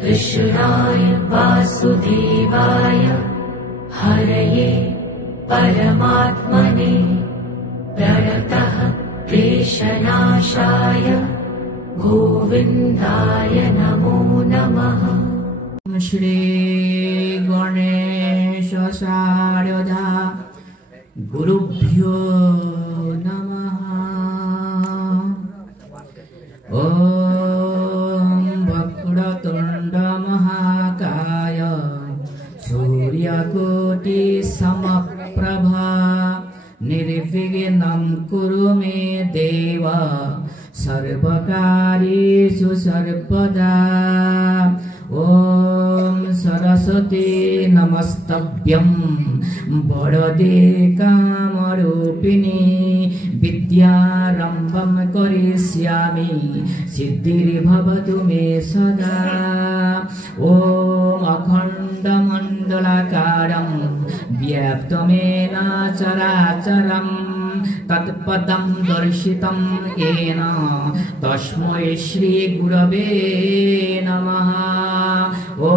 कृष्णाय वासुदेवाय हरये परमात्मने प्रणतः क्लेशनाशाय गोविन्दाय नमो नमः। श्री गणेश शारदा गुरुभ्यो नमः। ॐ वक्रतुण्ड महाकाय सूर्यकोटि समप्रभा निर्विघ्नं कुरु मे देव सर्वकार्येषु सर्वदा। ॐ सरस्वती नमस्तभ्यं वरदे कामरूपिणी विद्यारम्भं करिष्यामि सिद्धिर्भवतु मे सदा। ॐ अखण्डमण्डलाकारं व्याप्तमेन चराचरं तत्पदं दर्शितं येन तस्मै श्री गुरवे नमः। ॐ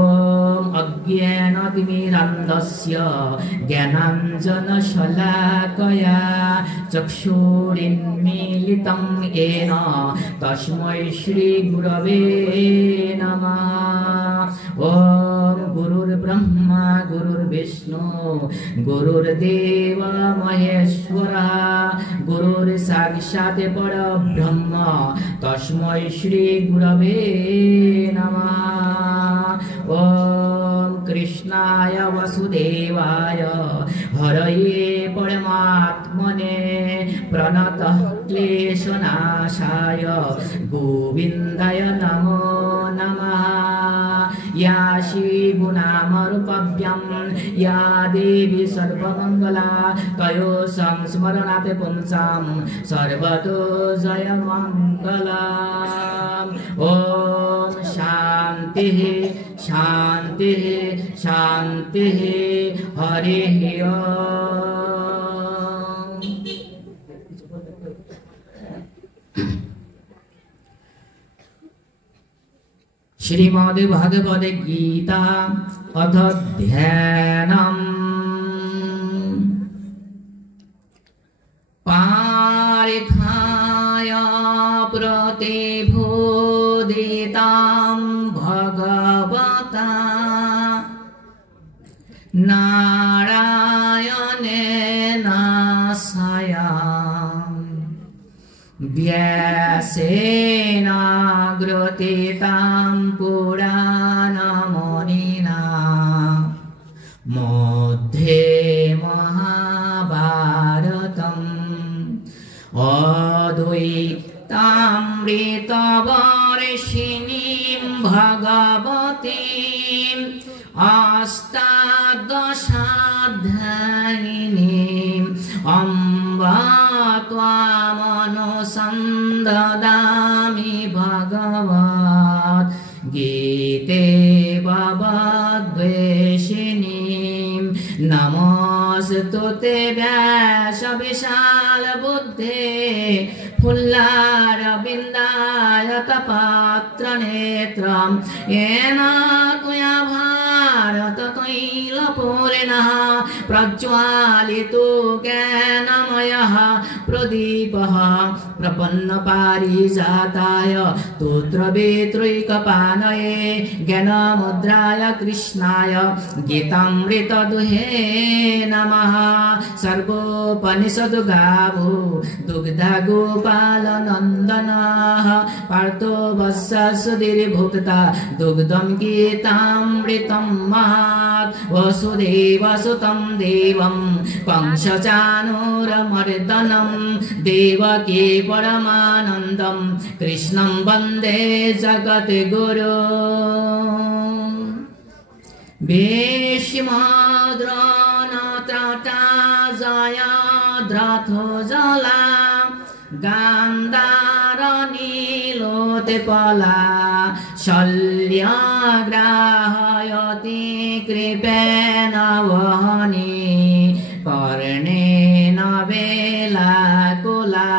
अज्ञानतिमिरान्धस्य ज्ञानाञ्जनशलाकया चक्षुरुन्मीलितं येन तस्मै श्री गुरवे नमः। ॐ गुरुर्ब्रह्मा गुरुर्विष्णु गुरुर्देव महेश्वरः गुरुर्साक्षात् परब्रह्म तस्मै श्री गुरवे नमः। ॐ कृष्णाय वसुदेवाय हरये परमात्मने प्रणतः क्लेशनाशाय गोविन्दाय नमो नमः। या शिवनामरूपभ्यं या देवी सर्वमङ्गला तयो संस्मरणात् पुंसां सर्वतो जयमङ्गलम्। ॐ शान्तिः शान्तिः शान्तिः हरिः ॐ। श्रीमद् भगवद गीता अथ ध्यानम्। पार्थाय प्रतिबोधितं भगवता नारायणेन स्वयं व्यासेन ग्रथितं पुराणमुनिना मध्ये महाभारतम् अद्वैतामृतवर्षिणीं भगवतीम् अष्टादशाध्यायिनीम् अम्ब त्वामनुसन्ददामि भगवद् गीते भवद्वेषिणीं नमोऽस्तुते व्यासविशालबुद्धे फुल्लारविन्दायतपात्रनेत्रं येन त्वया भारततैलपूर्णः प्रज्वालितो ज्ञानमयः प्रदीपः प्रपन्नपारिजाताय स्तोत्रवेत्रैकपाणये ज्ञानमुद्राय कृष्णाय गीतामृतदुहे नमः। सर्वोपनिषदु गावो दुग्धगोपालनन्दनः पार्थो वत्ससुधीर्भुक्ता दुग्धं गीतामृतं महत्। वसुदेवसुतं देवं कंसचाणूरमर्दनं देवकी परमानन्दं कृष्णं वन्दे जगद्गुरो। भीष्मद्रोणतटा जयद्रथो जला गान्धारनीलोत्पला शल्यग्राहयति कृपेण वहनी कर्णेन वेलाकुला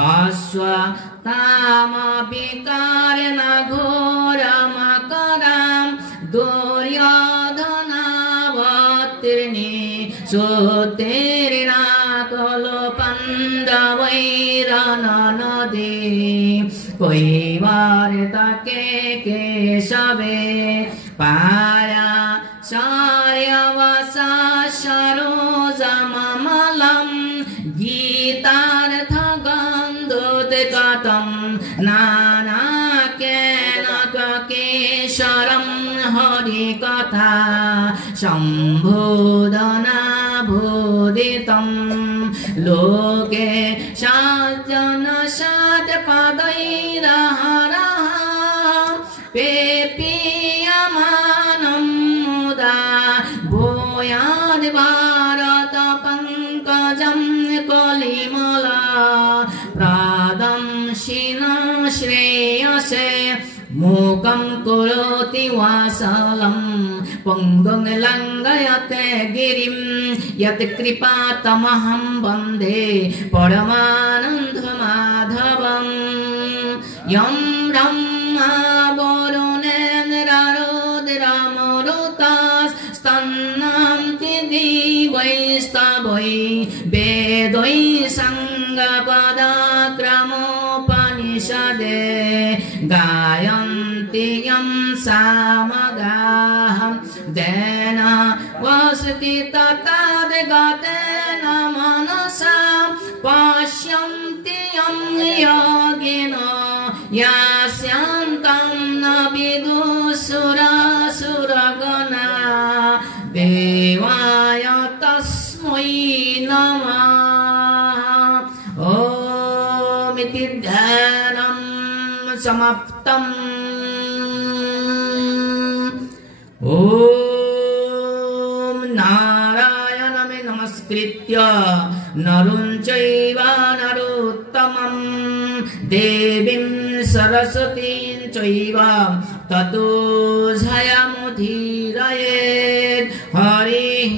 अश्वत्थामा বিকারেণ ঘোরমকরাম দুর্যোধনাবতীর্ণে সুতীর্ণা খলু পাণ্ডবৈরননদে কৈবর্তকে কেশবে পায়া সায়বসা সরোজমমলম গীতার্থ গন্ধোদ্গতম নানাকেনকেশরম হরিকথা সম্বোধনাবোধিতম লোকে সজ্জন ষটপदैर्हरः পেপীয়মানম মুদা ভূয়াদ ভারত পঙ্কজম কলিমলা প্রাদংশিন শ্রেয়সে মুকম কरोति वासलं পঙ্গং লঙ্ঘয়তে গিরিম यत् কৃপাতমহং বন্দে পরমানন্দমাধবং यं ব্রহ্মা বরুণেন্দ্ররুদ্রমরুতস্তন্নান্তি দিবৈস্তবৈ বেদৈ সঙ্গপদাক্রমোপনিষদে গায়ন্তি यं सामगाः तेन वसति तत्तद्गतेन मनसा पश्यन्ति यं योगिनो यास्यन्तं न विदुषुरासुरगणा देवाय तस्मै नमः ॐ इति ध्यानं समाप्तम् ॐ नारायणं नमस्कृत्य नरं चैव नरोत्तमं देवीं सरस्वतीं चैव ततो जयमुदीरयेत् हरिः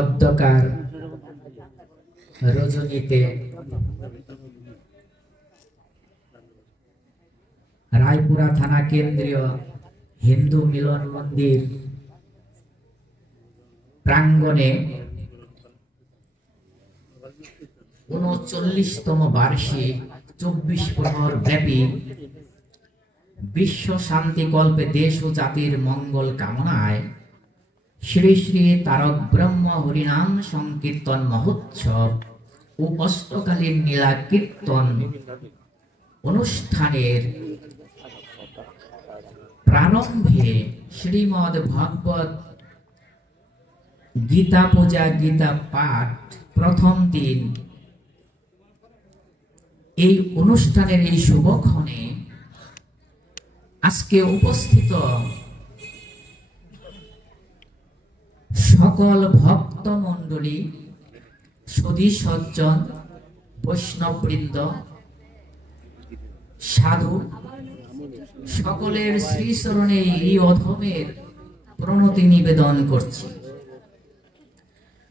অন্ধকার রজনীতে রায়পুরা থানা কেন্দ্রীয় হিন্দু মিলন মন্দির প্রাঙ্গণে ৩৯তম বার্ষিক ২৪ প্রহর ব্যাপী বিশ্ব শান্তি কল্পে দেশ ও জাতির মঙ্গল কামনায় শ্রী শ্রী তারক ব্রহ্ম হরিনাম সংকীর্তন মহোৎসব ও অষ্টকালীন নীলা কীর্তন অনুষ্ঠানের প্রারম্ভে শ্রীমদ্ ভাগবত গীতা পূজা গীতা পাঠ প্রথম দিন এই অনুষ্ঠানের এই শুভক্ষণে আজকে উপস্থিত সকল ভক্ত মণ্ডলী সুধী সজ্জন বৈষ্ণববৃন্দ সাধু সকলের শ্রীচরণে এই অধমের প্রণতি নিবেদন করছি।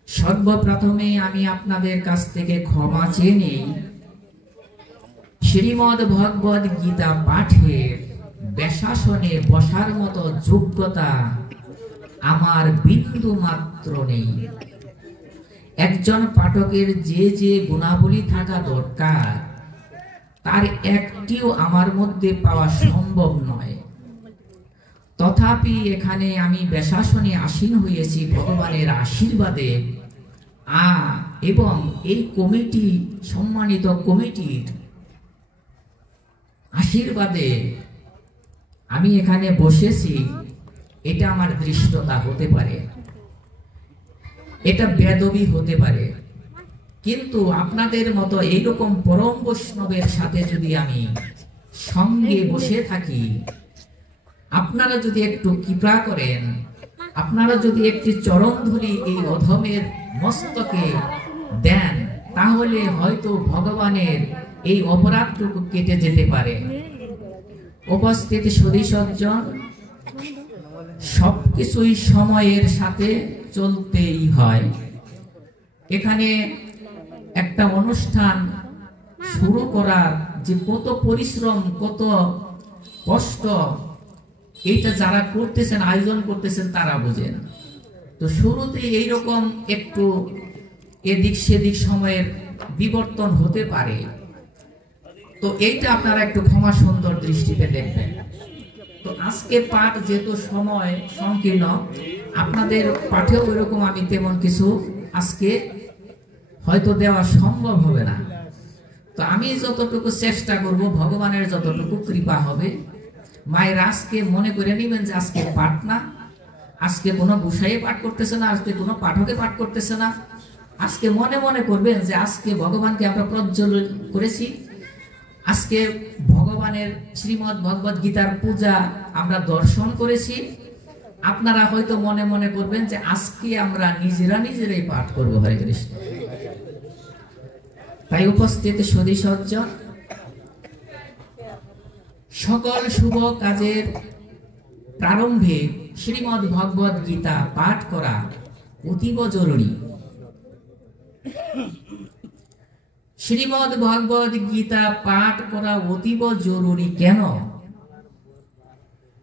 সর্বপ্রথমে আমি আপনাদের কাছ থেকে ক্ষমা চেয়ে নেই, শ্রীমদ্ ভগবদ গীতা পাঠের ব্যাসাসনে বসার মতো যোগ্যতা আমার বিন্দু মাত্র নেই। একজন পাঠকের যে যে গুণাবলী থাকা দরকার তার একটিও আমার মধ্যে পাওয়া সম্ভব নয়। তথাপি এখানে আমি ব্যাসাসনে আসীন হয়েছি ভগবানের আশীর্বাদে এবং এই কমিটি সম্মানিত কমিটির আশীর্বাদে আমি এখানে বসেছি, এটা আমার দৃষ্টতা হতে পারে, এটা বেদবি হতে পারে, কিন্তু আপনাদের মতো এইরকম পরম বৈষ্ণবের সাথে যদি আমি সঙ্গে বসে থাকি, আপনারা যদি একটু কৃপা করেন, আপনারা যদি একটি চরণধুলি এই অধমের মস্তকে দেন, তাহলে হয়তো ভগবানের এই অপরাধটুকু কেটে যেতে পারে। উপস্থিত সুধী সজ্জন, সবকিছুই সময়ের সাথে চলতেই হয়। এখানে একটা অনুষ্ঠান শুরু করার যে কত পরিশ্রম, কত কষ্ট, এইটা যারা করতেছেন, আয়োজন করতেছেন, তারা বোঝেন। তো শুরুতে এইরকম একটু এদিক সেদিক সময়ের বিবর্তন হতে পারে, তো এইটা আপনারা একটু ক্ষমা সুন্দর দৃষ্টিতে দেখবেন। তো আজকে পাঠ যেহেতু সময় সংকীর্ণ, আপনাদের পাঠেও এরকম আমি তেমন কিছু আজকে হয়তো দেওয়া সম্ভব হবে না। তো আমি যতটুকু চেষ্টা করব, ভগবানের যতটুকু কৃপা হবে। মায়ের আজকে মনে করে নিবেন যে আজকে পাঠ না, আজকে কোনো গোসাইয়ে পাঠ করতেছে না, আজকে কোনো পাঠকে পাঠ করতেছে না। আজকে মনে মনে করবেন যে আজকে ভগবানকে আমরা প্রজ্বলন করেছি, আজকে ভগবানের শ্রীমদ্ ভগবদ গীতার পূজা আমরা দর্শন করেছি। আপনারা হয়তো মনে মনে করবেন যে আজকে আমরা নিজেরাই পাঠ করবো হরে কৃষ্ণ। তাই উপস্থিত সুধী সজ্জন, সকল শুভ কাজের প্রারম্ভে শ্রীমদ্ ভগবদ গীতা পাঠ করা অতীব জরুরি। শ্রীমদ্ ভগবদ গীতা পাঠ করা অতীব জরুরি কেন?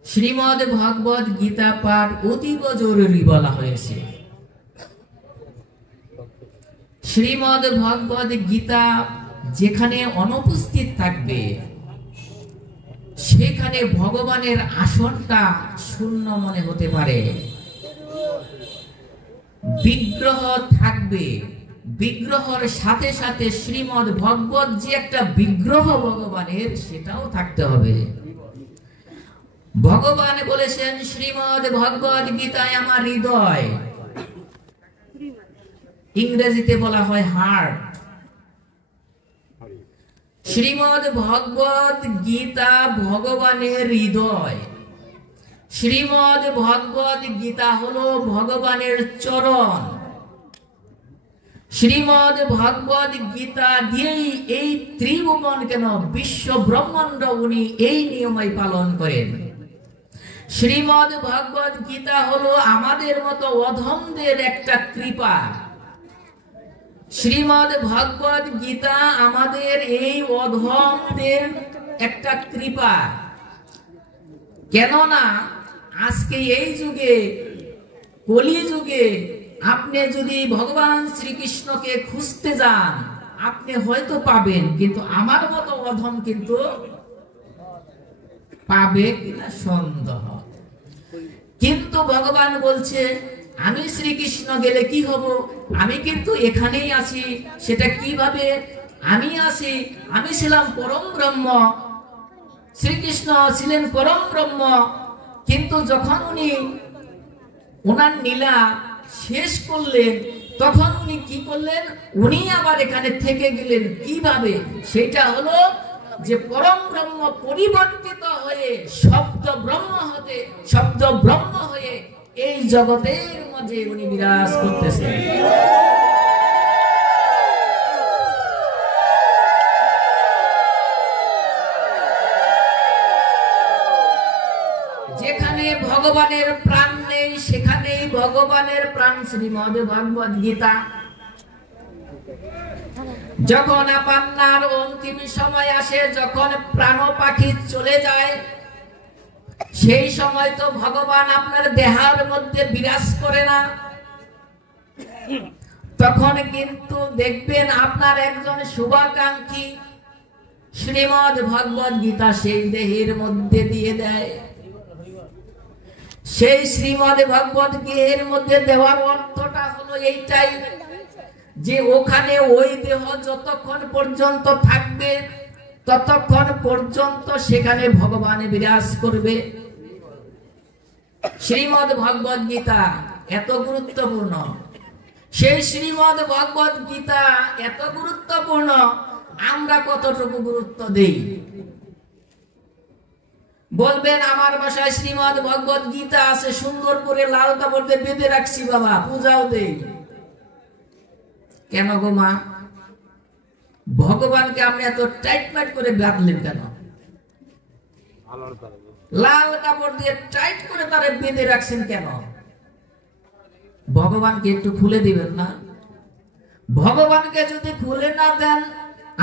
শ্রীমদ্ ভগবদ গীতা পাঠ অতীব জরুরি বলা হয়েছে। শ্রীমদ্ ভগবদ গীতা যেখানে অনুপস্থিত থাকবে, সেখানে ভগবানের আসনটা শূন্য মনে হতে পারে। বিগ্রহ থাকবে, বিগ্রহের সাথে সাথে শ্রীমদ্ ভগবত যে একটা বিগ্রহ ভগবানের, সেটাও থাকতে হবে। ভগবান বলেছেন শ্রীমদ্ ভগবদ গীতায় আমার হৃদয়, ইংরেজিতে বলা হয় হার্ট। শ্রীমদ্ ভগবদ গীতা ভগবানের হৃদয়, শ্রীমদ্ ভগবদ গীতা হলো ভগবানের চরণ। শ্রীমদ্ ভগবদ গীতা দিয়েই এই ত্রিভুবন কেন বিশ্ব ব্রহ্মাণ্ড উনি এই নিয়মই পালন করেন। শ্রীমদ্ ভগবদ গীতা হলো আমাদের মতো অধমদের একটা কৃপা। শ্রীমদ্ ভগবদ গীতা আমাদের এই অধমদের একটা কৃপা। কেননা আজকে এই যুগে, কলি যুগে, আপনি যদি ভগবান শ্রীকৃষ্ণকে খুঁজতে যান, আপনি হয়তো পাবেন, কিন্তু আমার মতো অধম কিন্তু পাবে কিনা সন্দেহ। কিন্তু ভগবান বলছে আমি শ্রীকৃষ্ণ গেলে কি হব, আমি কিন্তু এখানেই আছি। সেটা কিভাবে? আমি আছি, আমি ছিলাম পরম ব্রহ্ম, শ্রীকৃষ্ণ ছিলেন পরম ব্রহ্ম। কিন্তু যখন উনি ওনার লীলা শেষ করলেন, তখন উনি কি করলেন? উনি আবার এখানে থেকে গেলেন। কিভাবে? সেটা হলো যে পরম ব্রহ্ম পরিবর্তিত হয়ে শব্দ ব্রহ্ম হয়ে এই জগতের মাঝে উনি বিরাজ করতেছেন। যেখানে ভগবানের প্রাণ নেই, সেখানেই ভগবানের প্রাণ। শ্রীমদ্ ভগবদ গীতা যখন আপনার অন্তিম সময় আসে, যখন প্রাণ পাখি চলে যায়, সেই সময় তো ভগবান আপনার দেহের মধ্যে বিরাজ করে না। তখন কিন্তু দেখবেন আপনার একজন শুভাকাঙ্ক্ষী শ্রীমদ্ ভগবদ গীতা সেই দেহের মধ্যে দিয়ে দেয়। সেই শ্রীমদ্ ভগবদ গীতার মধ্যে দেওয়ার অর্থটা হলো এইটাই, যে ওখানে ওই দেহ যতক্ষণ পর্যন্ত থাকবে, ততক্ষণ পর্যন্ত সেখানে ভগবান বিরাজ করবে। শ্রীমদ্ ভগবদ গীতা এত গুরুত্বপূর্ণ, সেই শ্রীমদ্ ভগবদ গীতা এত গুরুত্বপূর্ণ, আমরা কতটুকু গুরুত্ব দেই? বলবেন আমার বাসায় শ্রীমদ্ ভগবদ গীতা আছে, সুন্দর করে লাল কাপড় দিয়ে বেঁধে রাখছি বাবা, পূজাও দেই। কেন গো মা? ভগবানকে আপনি এত টাইট করে বাঁধলেন কেন? লাল কাপড় দিয়ে টাইট করে তারে বেঁধে রাখছেন কেন? ভগবানকে একটু খুলে দিবেন না? ভগবানকে যদি খুলে না দেন,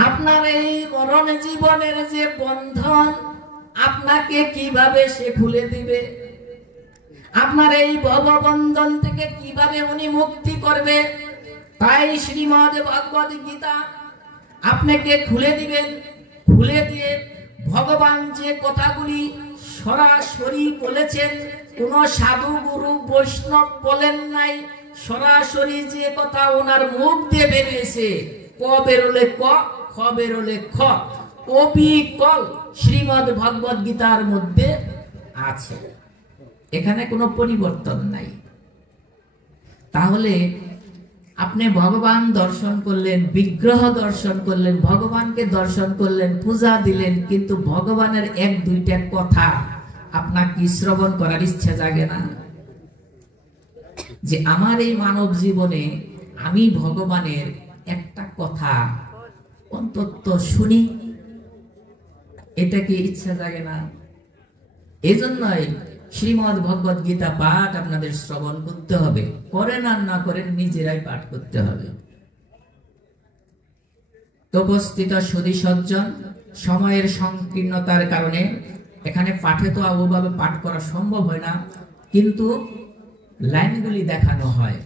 আপনার এই মরণ জীবনের যে বন্ধন, আপনাকে কিভাবে সে খুলে দিবে? আপনার এই ভববন্ধন থেকে কিভাবে উনি মুক্তি করবে? তাই শ্রীমদ্ ভগবদ গীতা আপনাকে খুলে দিবেন। খুলে দিয়ে ভগবান যে কথাগুলি সরাসরি বলেছেন, কোন সাধু গুরু বৈষ্ণব বলেন নাই, সরাসরি যে কথা ওনার মুখ দিয়ে বেরিয়েছে, ক বেরোলে ক, খ বেরোলে খ, অবিকল শ্রীমদ্ ভগবদ গীতার মধ্যে আছে। এখানে কোনো পরিবর্তন নাই। তাহলে আপনি ভগবান দর্শন করলেন, বিগ্রহ দর্শন করলেন, ভগবানকে দর্শন করলেন, পূজা দিলেন, কিন্তু ভগবানের এক দুইটা কথা আপনার কি শ্রবণ করার ইচ্ছা জাগে না? যে আমার এই মানব জীবনে আমি ভগবানের একটা কথা অন্তত শুনি, এটা কি ইচ্ছা জাগে না? এই জন্যই শ্রীমদ্ ভগবদ গীতা পাঠ আপনাদের শ্রবণ করতে হবে। করেন আর না করেন, নিজেরাই পাঠ করতে হবে। তো উপস্থিত সুধী সজ্জন, সময়ের সংকীর্ণতার কারণে এখানে পাঠে তো ওভাবে পাঠ করা সম্ভব হয় না, কিন্তু লাইনগুলি দেখানো হয়,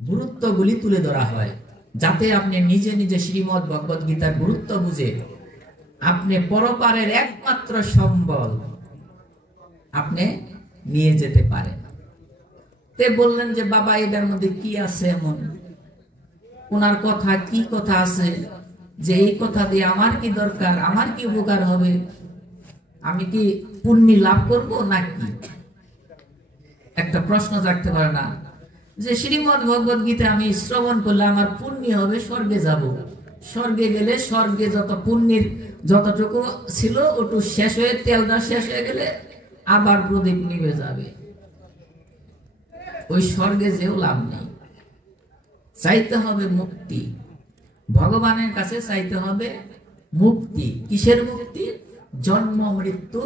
গুরুত্বগুলি তুলে ধরা হয়, যাতে আপনি নিজে নিজে শ্রীমদ্ ভগবদ গীতার গুরুত্ব বুঝে আপনি পরপারের একমাত্র সম্বল আপনি নিয়ে যেতে পারেন। তে বললেন যে বাবা এটার মধ্যে কি আছে এমন? ওনার কথা কি কথা আছে যে এই কথা দিয়ে আমার কি দরকার, আমার কি উপকার হবে, আমি কি পুণ্য লাভ করব নাকি? একটা প্রশ্ন জাগতে পারে না যে শ্রীমদ্ ভগবদ গীতা আমি শ্রবণ করলে আমার পুণ্য হবে, স্বর্গে যাব, স্বর্গে গেলে স্বর্গে যত পুণ্যের যতটুকু ছিল ওটু শেষ হয়ে, তেলটা শেষ হয়ে গেলে আবার প্রদীপ নিভে যাবে, ওই স্বর্গে যেও লাভ নেই। চাইতে হবে মুক্তি, ভগবানের কাছে চাইতে হবে মুক্তি। কিসের মুক্তি? জন্ম মৃত্যু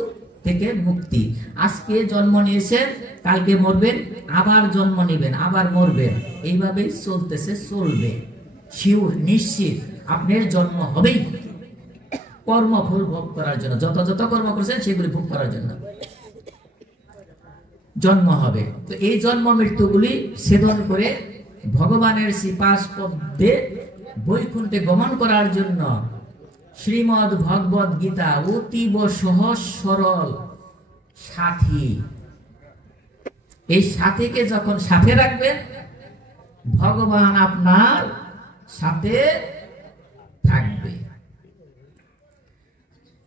থেকে মুক্তি। আজকে জন্ম নিয়েছেন, কালকে মরবেন, আবার জন্ম নেবেন, আবার মরবেন, এইভাবেই চলতেছে, চলবে। শিওর, নিশ্চিত আপনার জন্ম হবেই, কর্মফল ভোগ করার জন্য। যত যত কর্ম করছেন সেগুলি ভোগ করার জন্য জন্ম হবে। তো এই জন্ম মৃত্যুগুলি ছেদন করে ভগবানের শ্রীপাশ পদ্মে বৈকুণ্ঠে গমন করার জন্য শ্রীমদ্ ভগবদ গীতা অতীব সহজ সরল সাথী। এই সাথীকে যখন সাথে রাখবেন, ভগবান আপনার সাথে থাকবে।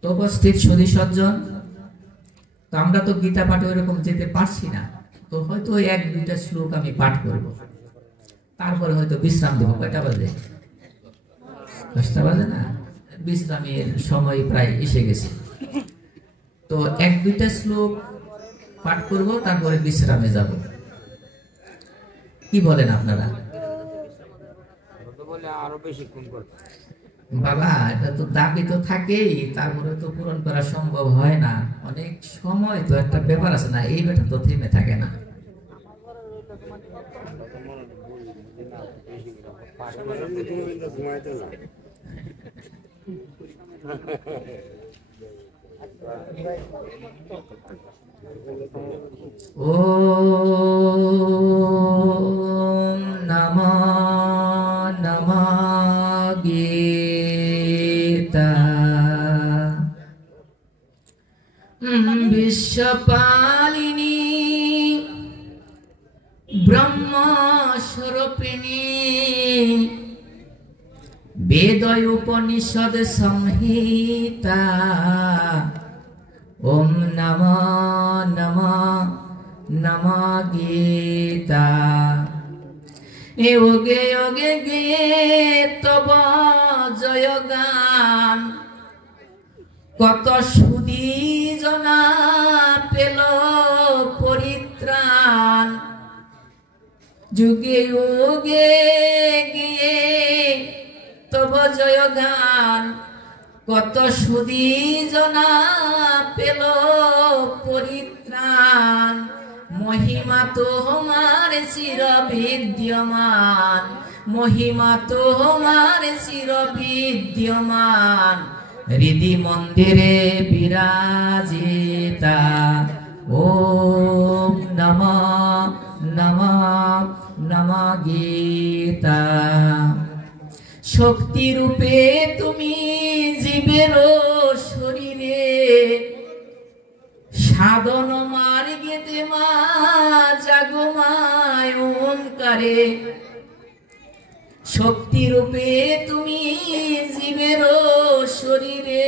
তো উপস্থিত সুধী সজ্জন, তো আমরা তো গীতা পাঠে ওইরকম যেতে পারছি না, তো হয়তো এক দুইটা শ্লোক আমি পাঠ করব, তারপরে হয়তো বিশ্রাম দেবো। কয়টা বাজে? 10টা বাজে না? বিশ্রামের সময় প্রায় এসে গেছে। তো এক দুইটা শ্লোক পাঠ করব, তারপরে বিশ্রামে যাব। কি বলেন আপনারা? বাবা, এটা তো দাবি তো থাকেই, তারপরে তো পূরণ করা সম্ভব হয় না। অনেক সময় তো একটা ব্যাপার আছে না, এই ব্যাপারটা তো থেমে থাকে না। ওম নমঃ নমঃ গীতা বিশ্বপালিনী ব্রহ্মস্বরূপিণী বেদয় উপনিষদ সংহিতা ওম নমঃ নমঃ নমঃ গীতা এ ওগে ওগে গে তব জয় গান কত সুধী জনা পেল পরিত্রাণ যুগে যুগে গিয়ে তব জয় গান কত সুধী জনা পেল পরিত্রাণ মহিমা তোমার চির বিদ্যমান মহিমা তোমার চির বিদ্যমান হৃদি মন্দিরে বিরাজিতা ওম নমঃ নমঃ নমঃ গীতা শক্তি রূপে তুমি জীবের শরীরে সাধন মার্গেতে মা জাগমায় ওঙ্কারে শক্তি রূপে তুমি জীবের শরীরে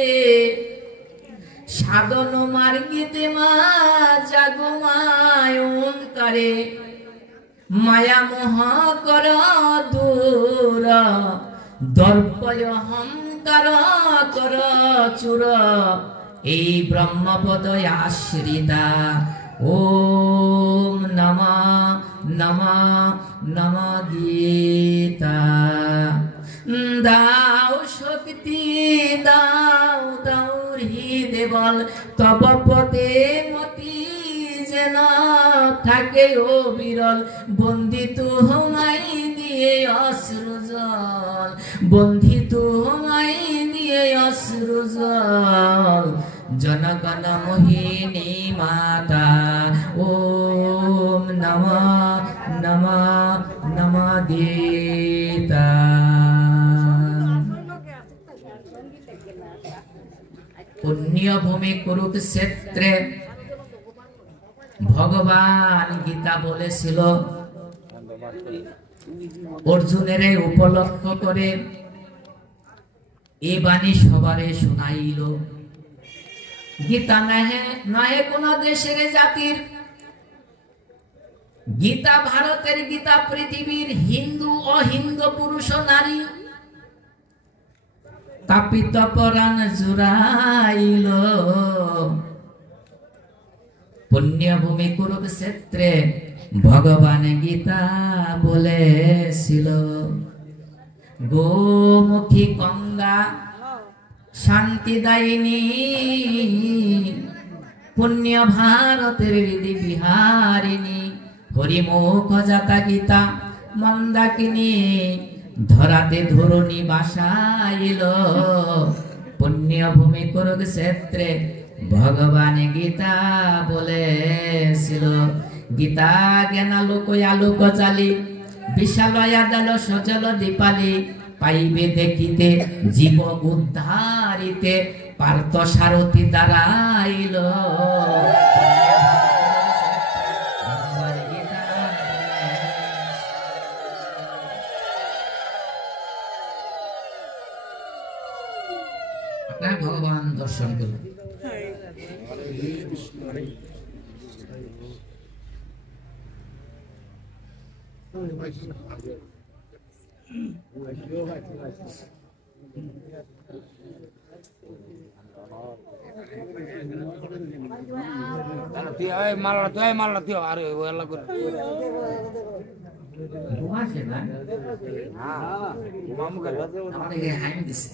সাধন মার্গেতে মা জাগমায় ওঙ্কারে মায়া মোহ কর দূর দর্পয় অহংকার কর চূর এই ব্রহ্মপদয় আশ্রিতা ওম নমঃ নমঃ নমঃ গীতা দাও শক্তি দাও দাও হৃদে বল তব পদে মতি যেন থাকে ও বিরল বন্দিত হমাই দিয়ে অশ্রু জল বন্দিত হমাই দিয়ে অশ্রু জল জনগণ মোহিনী মাতা ওম নমঃ নমঃ নমঃ গীতা পুণ্যভূমি কুরুক্ষেত্রে ভগবান গীতা বলেছিল অর্জুনের উপলক্ষ করে এই বাণী সবারে শোনাইল গীতা নহে কোন দেশের জাতির গীতা ভারতের গীতা পৃথিবীর হিন্দু অহিন্দু পুরুষ নারী তাপিত পরাণ জুড়াইল পুণ্যভূমি কুরুক্ষেত্রে ভগবান গীতা বলেছিল গোমুখী গঙ্গা শান্তিদায়িনী পুণ্য ভারতের হৃদি বিহারিণী হরিমুখ জাতা গীতা মন্দাকিনী ধরাতে ধরুণী বাসাইল পুণ্যভূমি কুরুক্ষেত্রে ভগবান গীতা বলেছিল গীতা জ্ঞান আলোক আলোক চালি বিশালয়া দল সজল দীপালি পাইবে দেখিতে জীব উদ্ধারিতে পার্থ সারথী দাঁড়াইল ভগবান দর্শন করলেন মাল্লা দিও আরে ওলা করে ঘুমাছে না মামু করে আমাকে হাইম দিছে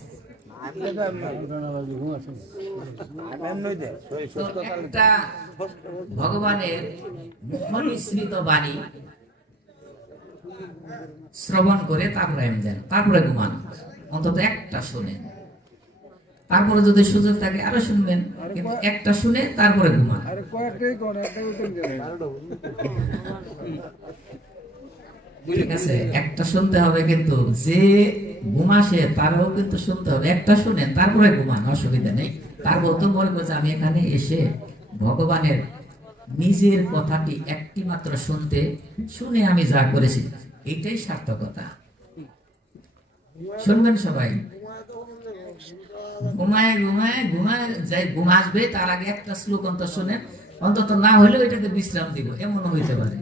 একটা ভগবানের মুখনিসৃত বাণী শ্রবণ করে তারপরে দেন তারপরে ঘুমান অন্তত একটা শুনেন তারপরে যদি সুযোগ থাকে আরো শুনবেন কিন্তু একটা শুনে তারপরে ঘুমান ঠিক আছে একটা শুনতে হবে কিন্তু যে ঘুমাসে তারও কিন্তু শুনতে হবে একটা শুনেন তারপরে ঘুমান অসুবিধা নেই তার বলতে মনে করছে আমি এখানে এসে ভগবানের নিজের কথাটি একটি মাত্র শুনতে শুনে আমি যা করেছি এটাই সার্থকতা শুনবেন সবাই। ঘুমায় ঘুমায় ঘুমায় যাই, ঘুম আসবে তার আগে একটা শ্লোক অন্তত শোনেন, অন্তত না হলেও এটাকে বিশ্রাম দিব, এমন হইতে পারে।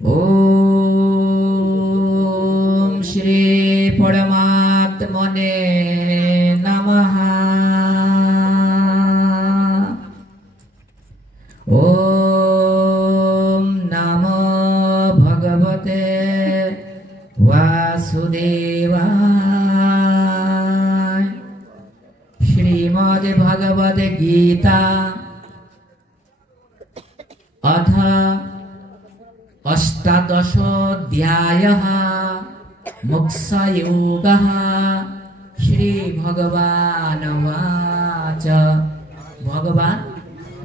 ওম শ্রী পরমাত্মনে নমঃ। ওম নমো ভগবতে বাসুদেবায়। শ্রীমদ্ ভগবদ গীতা অথ অষ্টাদশোऽধ্যায়ः মোক্ষযোগः। শ্রী ভগবানুবাচ। ভগবান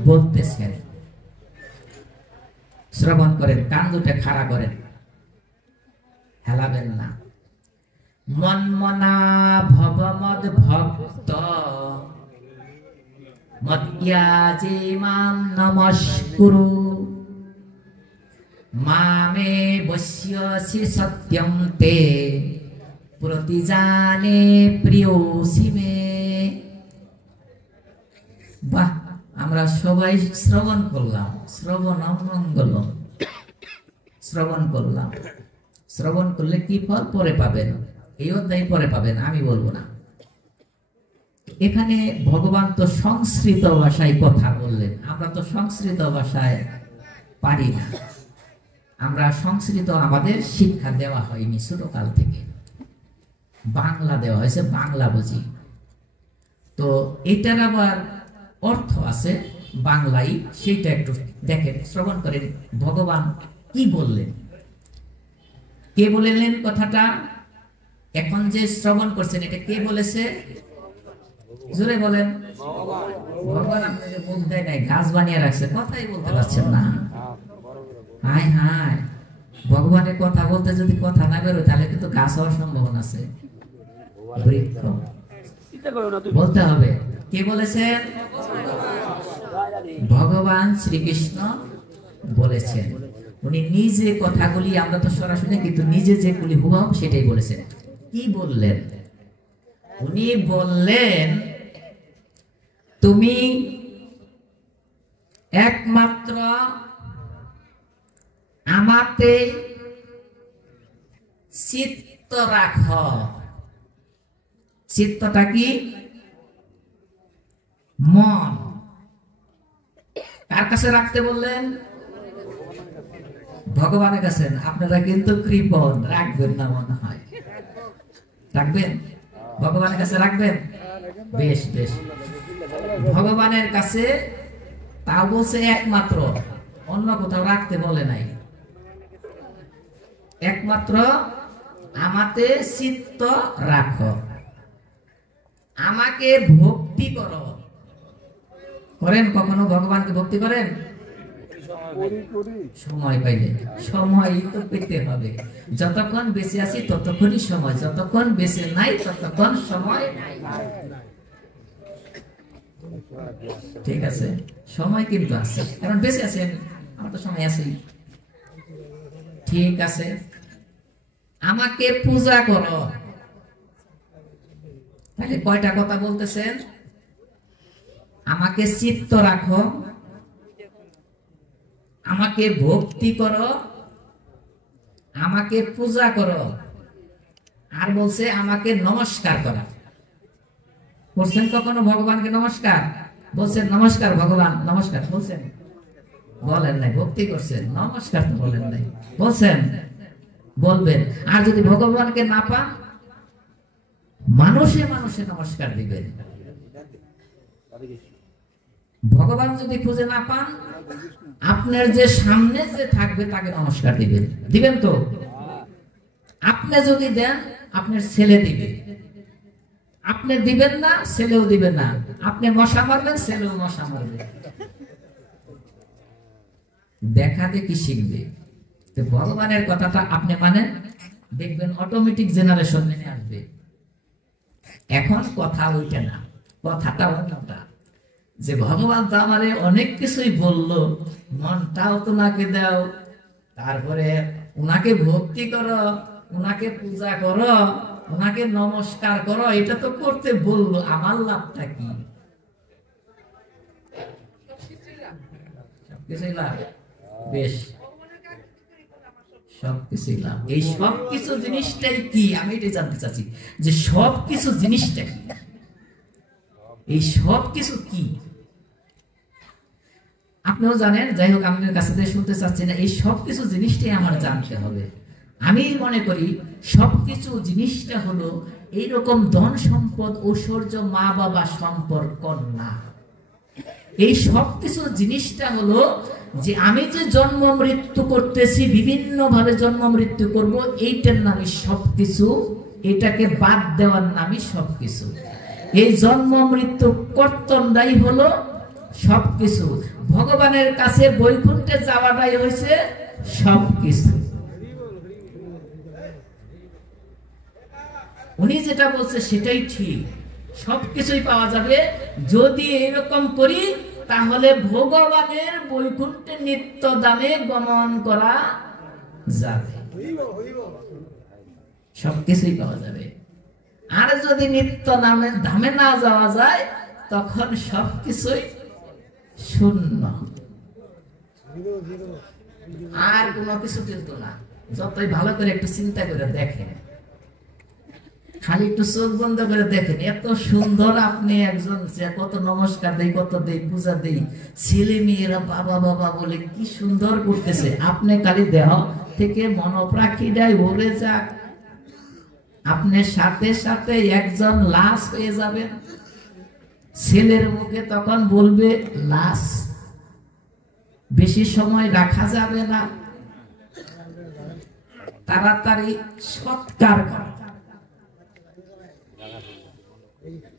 বলতেছেন, শ্রবণ করেন, কান দুটো খাড়া করেন, হেলাবেন না। মন্মনা ভব মদ ভক্ত মদ্যাজি মাম নমস্কুরু মামে বশ্যসি সত্যম তে প্রতিজানে প্রিয়োসি মে। বাহ, আমরা সবাই শ্রবণ করলাম, শ্রবণ অমঙ্গল। শ্রবণ করলাম, শ্রবণ করলে কি ফল পরে পাবেন, এই অধ্যায় পরে পাবেন, আমি বলবো না। এখানে ভগবান তো সংস্কৃত ভাষায় কথা বললেন, আমরা তো সংস্কৃত ভাষায় পারি না। আমরা সংস্কৃত আমাদের শিক্ষা দেওয়া হয়নি ছোটকাল থেকে, বাংলা দেওয়া হয়েছে, বাংলা বুঝি। তো এটার আবার অর্থ আছে বাংলায়, সেইটা একটু দেখেন, শ্রবণ করেন ভগবান কি বললেন, কে বললেন কথাটা। এখন যে শ্রবণ করছেন এটা কে বলেছে, জোরে বলেন। ভগবান আপনাদের মুখ দেয় নাই, গাছ বানিয়ে রাখছে, কথাই বলতে পারছেন না। হায় হায়, ভগবানের কথা বলতে যদি কথা না বেরোয় তাহলে কিন্তু গাছ হওয়ার সম্ভাবনা আছে, বৃক্ষ বলতে হবে। কে বলেছেন? ভগবান শ্রীকৃষ্ণ বলেছেন। উনি নিজে কথাগুলি, আমরা তো সরাসরি, কিন্তু নিজে যেগুলি হুবহু সেটাই বলেছেন। কি বললেন? উনি বললেন, তুমি একমাত্র আমাতে চিত্ত রাখ। চিত্তটা কি? মন। কার কাছে রাখতে বললেন? ভগবানের কাছে। আপনারা কিন্তু কৃপণ, রাখবেন না মনে হয়। রাখবেন? ভগবানের কাছে রাখবেন? বেশ বেশ। ভগবানের কাছে, তাও বলছে একমাত্র, অন্য কোথাও রাখতে বলে নাই। একমাত্র আমাতে চিত্ত রাখো, আমাকে ভক্তি করো। করেন কখনো ভগবানকে ভক্তি করেন? সময় পাইলে, সময় তো পেতে হবে। যতক্ষণ বেঁচে আছি ততক্ষণই সময়, যতক্ষণ বেঁচে নাই ততক্ষণ সময় নাই। ঠিক আছে, সময় কিন্তু আছে, কারণ বেঁচে আছি আমি, আমার তো সময় আছে। ঠিক আছে, আমাকে পূজা করো। তাহলে কয়টা কথা বলতেছেন? আমাকে চিত্ত রাখো, আমাকে ভক্তি করো, আমাকে পূজা করো, আর বলছে আমাকে নমস্কার করা। বলছেন কখনো ভগবানকে নমস্কার? বলছেন নমস্কার ভগবান, নমস্কার বলছেন? বলেন নাই। ভক্তি করছেন, নমস্কার তো বলেন নাই। বলছেন? বলবেন। আর যদি ভগবানকে না পান, মানুষে মানুষে নমস্কার দিবেন। ভগবান যদি খুঁজে না পান, আপনার যে সামনে যে থাকবে তাকে নমস্কার দিবেন। দিবেন তো? আপনি যদি দেন, আপনার ছেলে দিবে। আপনি দিবেন না, ছেলেও দিবে না। আপনি মশা মারবেন, ছেলেও মশা মারবে। দেখা দেখি শিখবে। তো ভগবানের কথাটা আপনি মানেন, দেখবেন অটোমেটিক জেনারেশন মেনে আসবে। এখন কথা ওইটা না, কথাটা অন্যটা, যে ভগবান তো আমারে অনেক কিছুই বললো, মনটাও তো নাকে দাও, তারপরে উনাকে ভক্তি করো, ওনাকে পূজা করো, ওনাকে নমস্কার করো, এটা তো করতে বললো, আমার লাভটা কি? সবকিছুই লাভ, বেশ সবকিছুই লাভ। এই সবকিছু জিনিসটাই কি, আমি এটা জানতে চাচ্ছি যে সবকিছু জিনিসটা কি, এই সবকিছু কি আপনিও জানেন। যাই হোক, আপনার কাছে থেকে শুনতে চাচ্ছি না, এই সবকিছু জিনিসটাই আমার জানতে হবে। আমি মনে করি সবকিছু জিনিসটা হলো এইরকম ধন সম্পদ, ঐশ্বর্য, মা বাবা সম্পর্ক না। এই সবকিছু জিনিসটা হলো যে আমি যে জন্ম মৃত্যু করতেছি, বিভিন্ন ভাবে জন্ম মৃত্যু করব, এইটার নামই সবকিছু। এটাকে বাদ দেওয়ার নামই সবকিছু। এই জন্ম মৃত্যু কর্তনটাই হলো সবকিছু। ভগবানের কাছে বৈকুণ্ঠে যাওয়াটাই হয়েছে সবকিছু। উনি যেটা বলছে সেটাই ঠিক, সবকিছুই পাওয়া যাবে যদি এরকম করি, তাহলে ভগবানের বৈকুণ্ঠে নিত্য দামে গমন করা যাবে, সবকিছুই পাওয়া যাবে। আর যদি নিত্য ধামে না যাওয়া যায়, তখন সবকিছুই শূন্য, আর কোনো কিছু কিন্তু না। যতই ভালো করে একটু চিন্তা করে দেখেন, খালি একটু চোখ বন্ধ করে দেখেন, এত সুন্দর আপনি একজন, কত নমস্কার দেই, কত দেই, পূজা দেই, ছেলে মেয়েরা বাবা বাবা বলে কি সুন্দর করতেছে। আপনি খালি দেহ থেকে মনোপ্রাক্ষীটাই ভরে যাক, আপনি সাথে সাথে একজন লাশ হয়ে যাবেন। ছেলের মুখে তখন বলবে লাশ, বেশি সময় রাখা যাবে না, তাড়াতাড়ি সৎকার করা।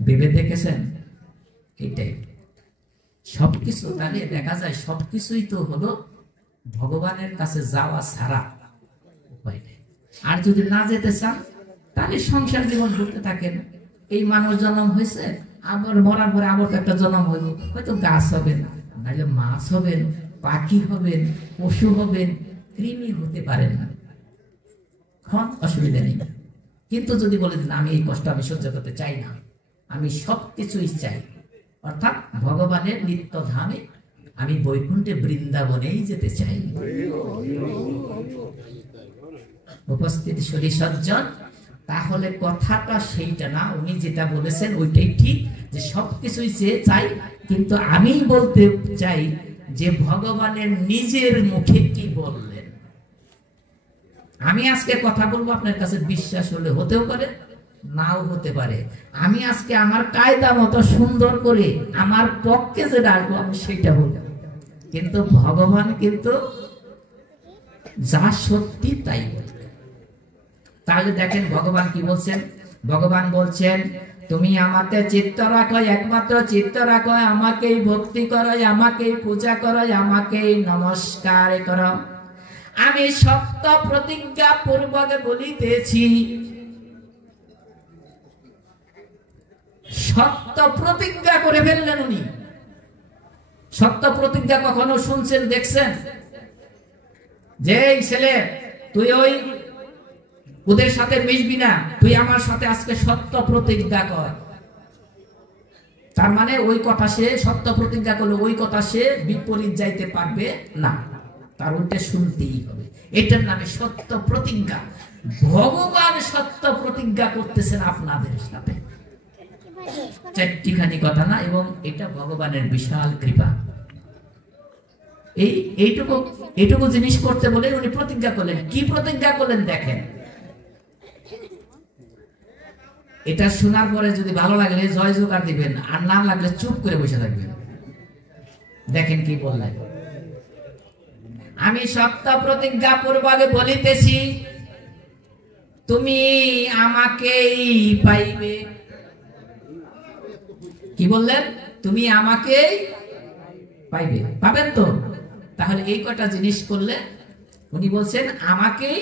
ভেবে দেখেছেন? এটাই সবকিছু। তাহলে দেখা যায় সবকিছুই তো হলো ভগবানের কাছে যাওয়া ছাড়া উপায় নেই। আর যদি না যেতে চান, তাহলে সংসার জীবন করতে থাকেন। এই মানুষ জন্ম হয়েছে, আবার মরার পরে আবার একটা জন্ম হইব, হয়তো গাছ হবেন, নাহলে মাছ হবেন, পাখি হবেন, পশু হবেন, কৃমি হতে পারেন না, অসুবিধা নেই। কিন্তু যদি বলে দিন আমি এই কষ্ট আমি সহ্য করতে চাই না, আমি সবকিছুই চাই, অর্থাৎ ভগবানের নিত্য ধামে, আমি বৈকুণ্ঠে বৃন্দাবনেই যেতে চাই। উপস্থিত শরী সজ্জন, তাহলে কথাটা সেইটা না, উনি যেটা বলেছেন ওইটাই ঠিক, যে সবকিছুই চাই, কিন্তু আমি বলতে চাই যে ভগবানের নিজের মুখে কি বললেন। আমি আজকে কথা বলবো, আপনার কাছে বিশ্বাস হলে হতেও পারে, নাও হতে পারে। আমি আজকে আমার কায়দা মতো সুন্দর করে আমার পক্ষে যেটা আসবো আমি সেটা বলবো, কিন্তু ভগবান কিন্তু যা সত্যি তাই বলবে। তাহলে দেখেন ভগবান কি বলছেন। ভগবান বলছেন, তুমি আমাকে চিত্ত রাখো, একমাত্র চিত্ত রাখো, আমাকেই ভক্তি করো, আমাকেই পূজা করো, আমাকেই নমস্কার করো। আমি সত্য প্রতিজ্ঞা পূর্বক বলিতেছি। সত্য প্রতিজ্ঞা করে ফেললেন উনি। সত্য প্রতিজ্ঞা কখনো শুনছেন, দেখছেন? যে এই ছেলে, তুই ওই ওদের সাথে মিশবি না, তুই আমার সাথে আজকে সত্য প্রতিজ্ঞা কর। তার মানে ওই কথা সে সত্য প্রতিজ্ঞা করলে ওই কথা সে বিপরীত যাইতে পারবে না, তার ওইটা শুনতেই হবে। এটার নামে সত্য প্রতিজ্ঞা। ভগবান সত্য প্রতিজ্ঞা করতেছেন আপনাদের সাথে, চারটিখানি কথা না, এবং এটা ভগবানের বিশাল কৃপা। এইটুকু জিনিস করতে বলে উনি প্রতিজ্ঞা করলেন। কি প্রতিজ্ঞা করলেন দেখেন। এটা শোনার পরে যদি ভালো লাগলে জয় জোগাড় দিবেন, আর না লাগলে চুপ করে বসে থাকবেন। দেখেন কি বললেন। আমি সত্য প্রতিজ্ঞা পূর্বক বলিতেছি, তুমি আমাকেই পাইবে। কি বললেন? তুমি আমাকেই পাইবে, পাবেন তো? তাহলে এই কটা জিনিস করলে উনি বলছেন আমাকেই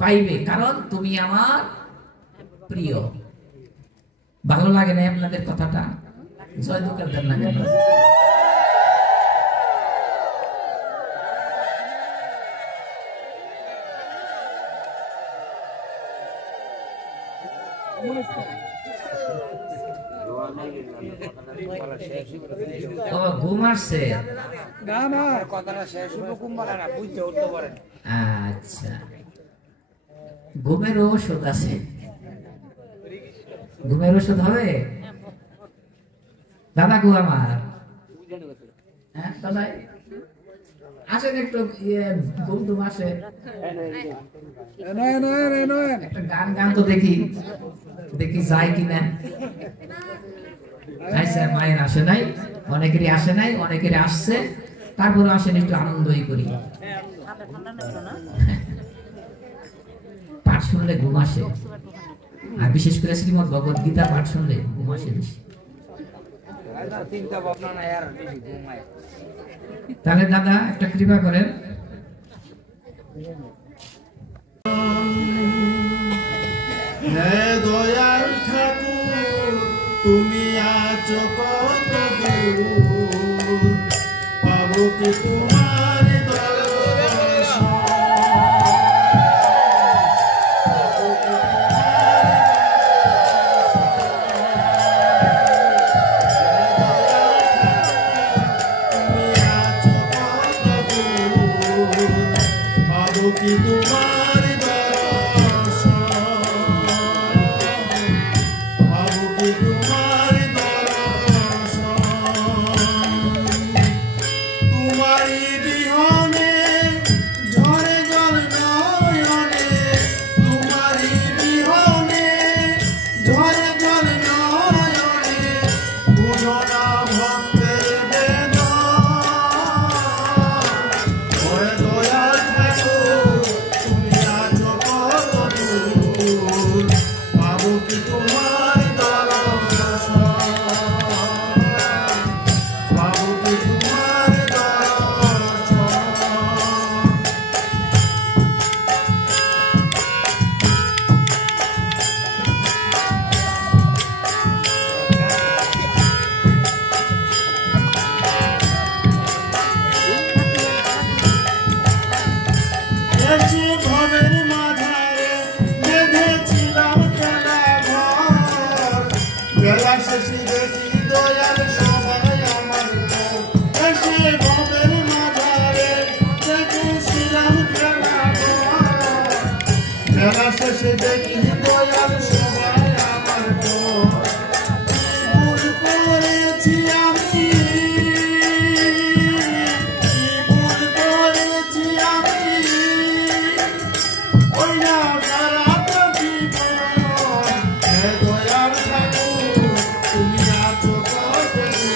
পাইবে, কারণ তুমি আমার প্রিয়। ভালো লাগে না আপনাদের কথাটা? জয় দুঃখের দেন না কেন? ও ঘুম আসছে। না না কথাটা শেষ হলো কুম্বালা না বুঝতে উঠতে পারেন। আচ্ছা, ঘুমের ওষুধ আছে? ঘুমের ওষুধ হবে দাদা গো আমার? হ্যাঁ দাদা আসেন একটু, ঘুম টুম আসে, একটা গান গান তো দেখি, দেখি যায় কিনা। আচ্ছা, মায়ের আসে নাই, অনেকেরই আসে নাই, অনেকেরই আসছে, তারপরে আসেন একটু আনন্দই করি। পাঠ শুনলে ঘুম আসে, আর বিশেষ করে শ্রীমদ ভগবত গীতা পাঠ শুনলে ঘুম আসে বেশি। তাহলে দাদা একটা কৃপা করেন। হে দয়াল ঠাকুর তুমি আছো কত দূর, পাবো কি তোমার দর্শন, পাবো কি কি তোমার দর্শন, পাবো কি তোমার দর্শন, তোমারই বিহনে ঝরে জল নয়নে, তোমারই বিহনে ঝরে জল নয়নে, বুঝো না ভক্তের ভবের মাঝারে বেঁধেছিলাম খেলা ঘর, বেলা শেষে দেখি দয়াল সবাই আমার ঘর, এসে ভবের মাঝারে বেঁধেছিলাম খেলা ঘর, বেলা শেষে দেখি দয়াল সবাই আমার ঘর, ভুল করেছি আমি, ভুল করেছি আমি, ওই না সারাটা জীবন, হে দয়াল ঠাকুর তুমি আছো কত দূর,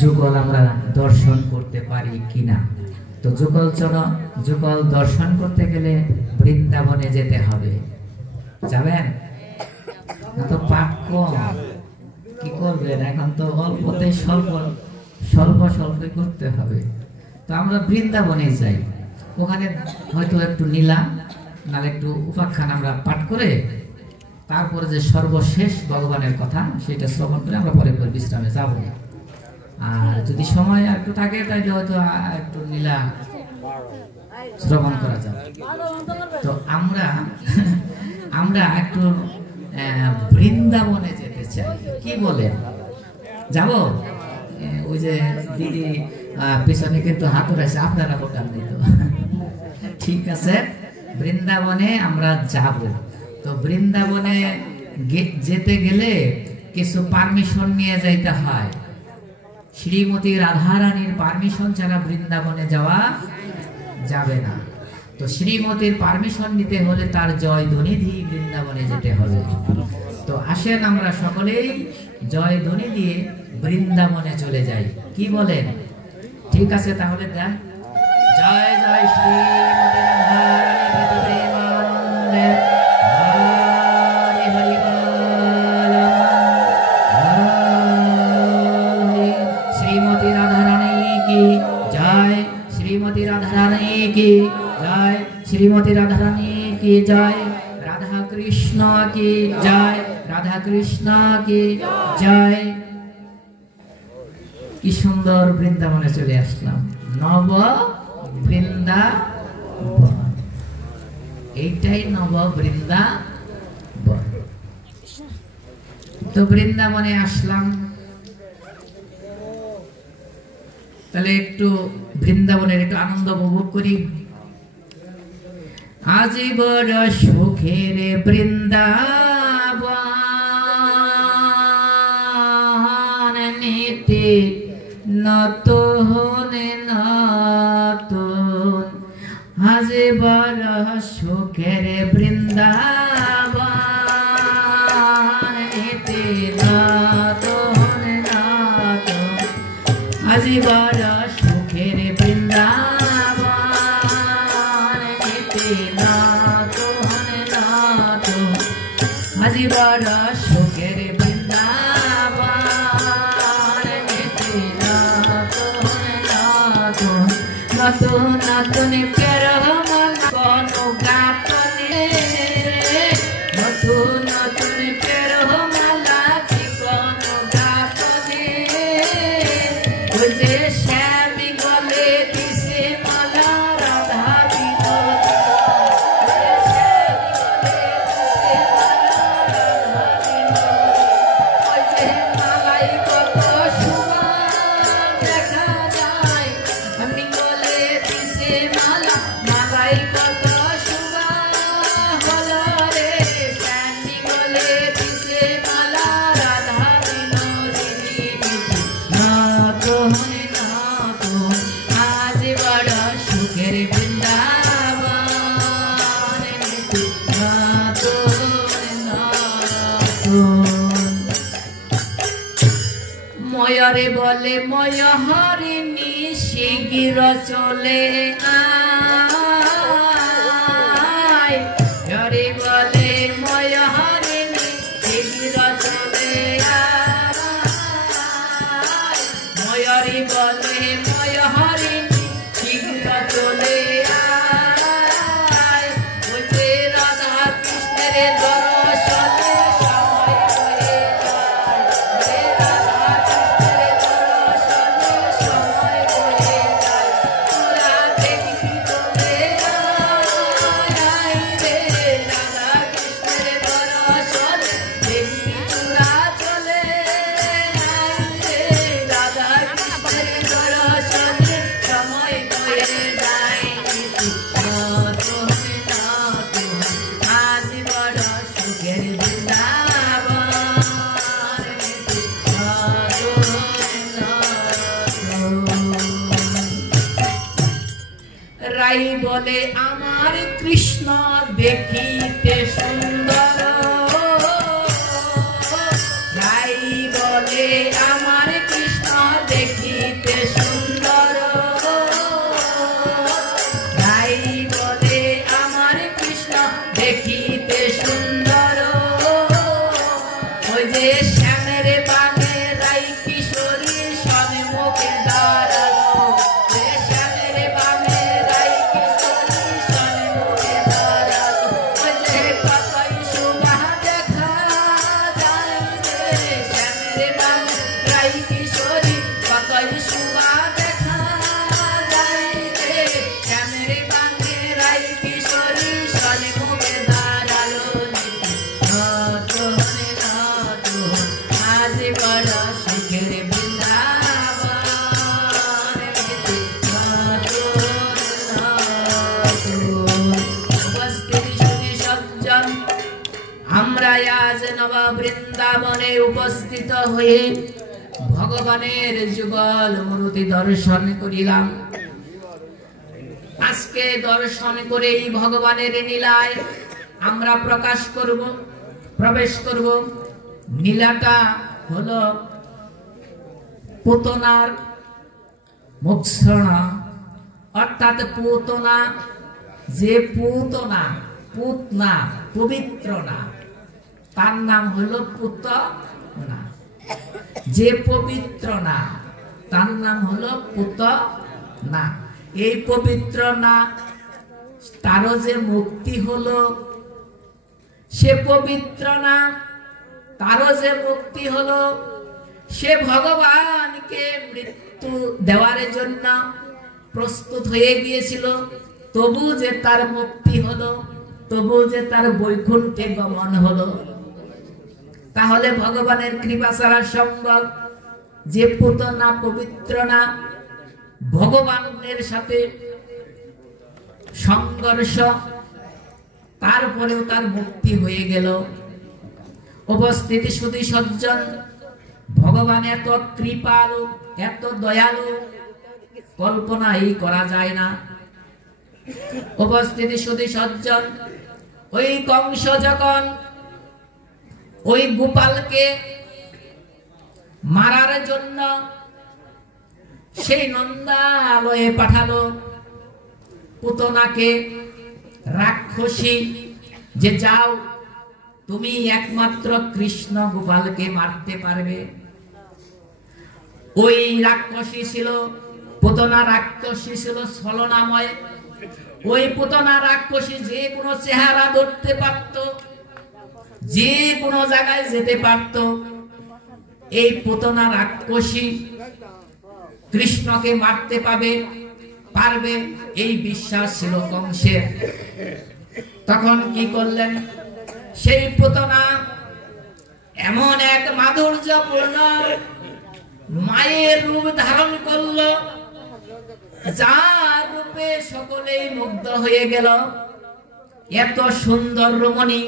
যুগল আমরা দর্শন করতে পারি কিনা। তো যুগল দর্শন করতে গেলে বৃন্দাবনে যেতে হবে। যাবেন? তো পাপ কম, কি করবেন? এখন তো অল্পতেই স্বল্প করতে হবে। তো আমরা বৃন্দাবনে যাই, ওখানে হয়তো একটু নিলাম, নাহলে একটু উপাখ্যান আমরা পাঠ করে তারপরে যে সর্বশেষ ভগবানের কথা সেটা শ্রবণ করে আমরা পরে বিশ্রামে যাব। আর যদি সময় একটু থাকে তাহলে হয়তো একটু নীলা শ্রবণ করা যাবে। তো আমরা একটু বৃন্দাবনে যেতে চাই, কি বলেন? যাব? ওই যে দিদি পিছনে কিন্তু হাত উঠাইছে, আপনারা বোটান দিত। ঠিক আছে, বৃন্দাবনে আমরা যাব। তো বৃন্দাবনে যেতে গেলে কিছু পারমিশন নিয়ে যাইতে হয়। শ্রীমতী রাধারানীর পারমিশন ছাড়া বৃন্দাবনে যাওয়া যাবে না। তো শ্রীমতীর পারমিশন নিতে হলে তার জয়ধ্বনি দিয়ে বৃন্দাবনে যেতে হবে। তো আসেন আমরা সকলেই জয়ধ্বনি দিয়ে বৃন্দাবনে চলে যাই, কি বলেন? ঠিক আছে, তাহলে দেন জয় জয় শ্রীমতী রাধারানী প্রেমানন্দে। শ্রীমতী রাধারানী কি জয়, শ্রীমতী রাধারানী কি জয়, শ্রীমতী রাধারানী কি জয়, রাধা কৃষ্ণ কি জয়, রাধা কৃষ্ণ কি জয়। কি সুন্দর বৃন্দাবনে চলে আসলাম, নব বৃন্দাবন, এইটাই নব বৃন্দাবন। তো বৃন্দাবনে আসলাম, তাহলে একটু বৃন্দাবনের একটু আনন্দ উপভোগ করি। আজি বড় সুখের বৃন্দাবন, নিতে নতুন নতুন, আজি বড় সুখের বৃন্দাবন, নিতে নতুন নতুন, আজি বড় সুখের বৃন্দাবন, নিতে নতুন নতুন, আজি বড় সুখের বৃন্দাবন, নিতে নতুন নতুন, নতুন নতুন পেরমন কোনো গাতনে, নতুন নতুন পেরমালা কোনো গাতনে, ওই যে শ্যামি গলে দিছে মালা রাধা বিনোদ, ওই যে মালাই কত সুবাস দেখা যায়, আমি গলে দিছে মালা, মালাই কত সুবাস হলো রে, শ্যামি গলে দিছে মালা রাধা বিনোদিনী, নতুন নতুন আজ বড় সুখের বৃন্দাবন, নতুন নতুন। ময়রে বলে ময় হরিণী শীঘ্র চলে আয়, ময়রে বলে ময় হরিণী শীঘ্র চলে আয়, ময়রে বলে ময় হরিণী শীঘ্র চলে আয়, ওই যে রাধা কৃষ্ণের দর্শনে সময় হয়ে যায়, রে রাধা কৃষ্ণের দর্শনে সময় হয়ে যায়, তোরা দেখবি চলে আয় রে, রাধা কৃষ্ণের দর্শনে দেখবি তোরা চলে আয় রে, রাধা কৃষ্ণের দর্শনে সময় হয়ে যায়, নতুন নতুন আজ বড় সুখের বৃন্দাবন, নতুন নতুন। রাই বলে আমার কৃষ্ণ দেখিতে সুন্দর, রাই বলে আমার উপস্থিত হয়ে ভগবানের যুগল মূর্তি দর্শন করিলাম। আজকে দর্শন করেই ভগবানের লীলায় আমরা প্রবেশ করব। লীলাটা হলো পুতনার মোক্ষণা, অর্থাৎ পুতনা, যে পুতনা পবিত্র না, তার নাম হলো পুতনা। যে পবিত্র না, তার নাম হলো পুতনা। এই পবিত্র না, তারও যে মুক্তি হলো, সে পবিত্র না, তারও যে মুক্তি হলো, সে ভগবানকে মৃত্যু দেওয়ার জন্য প্রস্তুত হয়ে গিয়েছিল, তবু যে তার মুক্তি হলো, তবু যে তার বৈকুণ্ঠে গমন হলো। তাহলে ভগবানের কৃপা ছাড়া সম্ভব? যে পুতনা পবিত্র না, ভগবানের সাথে সংঘর্ষ, তারপরেও তার মুক্তি হয়ে গেল। উপস্থিতি সুধী সজ্জন, ভগবান এত কৃপালু, এত দয়ালু, কল্পনাই করা যায় না। উপস্থিতি সুধী সজ্জন, ওই কংস যখন ওই গোপালকে মারার জন্য সেই নন্দালয়ে পাঠালো পুতনাকে, রাক্ষসী, যে যাও তুমি একমাত্র কৃষ্ণ গোপালকে মারতে পারবে। ওই রাক্ষসী ছিল, পুতনা রাক্ষসী ছিল ছলনাময়। ওই পুতনা রাক্ষসী যে কোনো চেহারা ধরতে পারত, যে কোনো জায়গায় যেতে পারত। এই পুতনা রাক্ষসী কৃষ্ণকে মারতে পারবে এই বিশ্বাস ছিল কংসের। তখন কি করলেন? সেই পুতনা এমন এক মাধুর্যপূর্ণ মায়ের রূপ ধারণ করল, যার রূপে সকলেই মুগ্ধ হয়ে গেল। এত সুন্দর রমণী,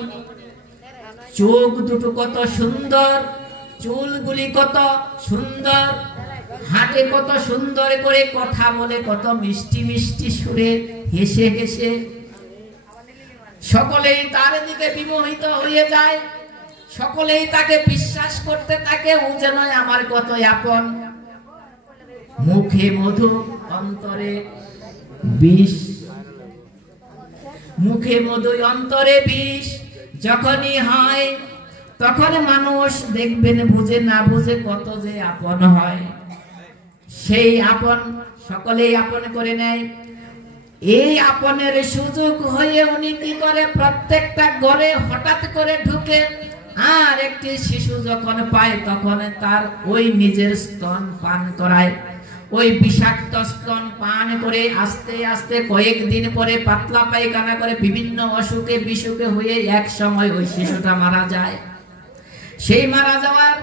চোখ দুটো কত সুন্দর, চুলগুলি কত সুন্দর, হাঁটে কত সুন্দর করে, কথা বলে কত মিষ্টি মিষ্টি সুরে, হেসে হেসে সকলেই তার দিকে বিমোহিত হয়ে যায়। সকলেই তাকে বিশ্বাস করতে থাকে, ও যেন আমার কত আপন। মুখে মধু অন্তরে বিষ, মুখে মধু অন্তরে বিষ যখনই হয়, তখন মানুষ দেখবেন বুঝে না বুঝে কত যে আপন হয়। সেই আপন সকলেই আপন করে নেয়। এই আপনের সুযোগ হয়ে উনি কি করে, প্রত্যেকটা ঘরে হঠাৎ করে ঢুকে, আর একটি শিশু যখন পায় তখন তার ওই নিজের স্তন পান করায়। ওই বিষাক্ত স্তন পান করে আস্তে আস্তে কয়েকদিন পরে পাতলা পায়খানা করে বিভিন্ন অসুখে বিসুখে হয়ে এক সময় ওই শিশুটা মারা যায়। সেই মারা যাওয়ার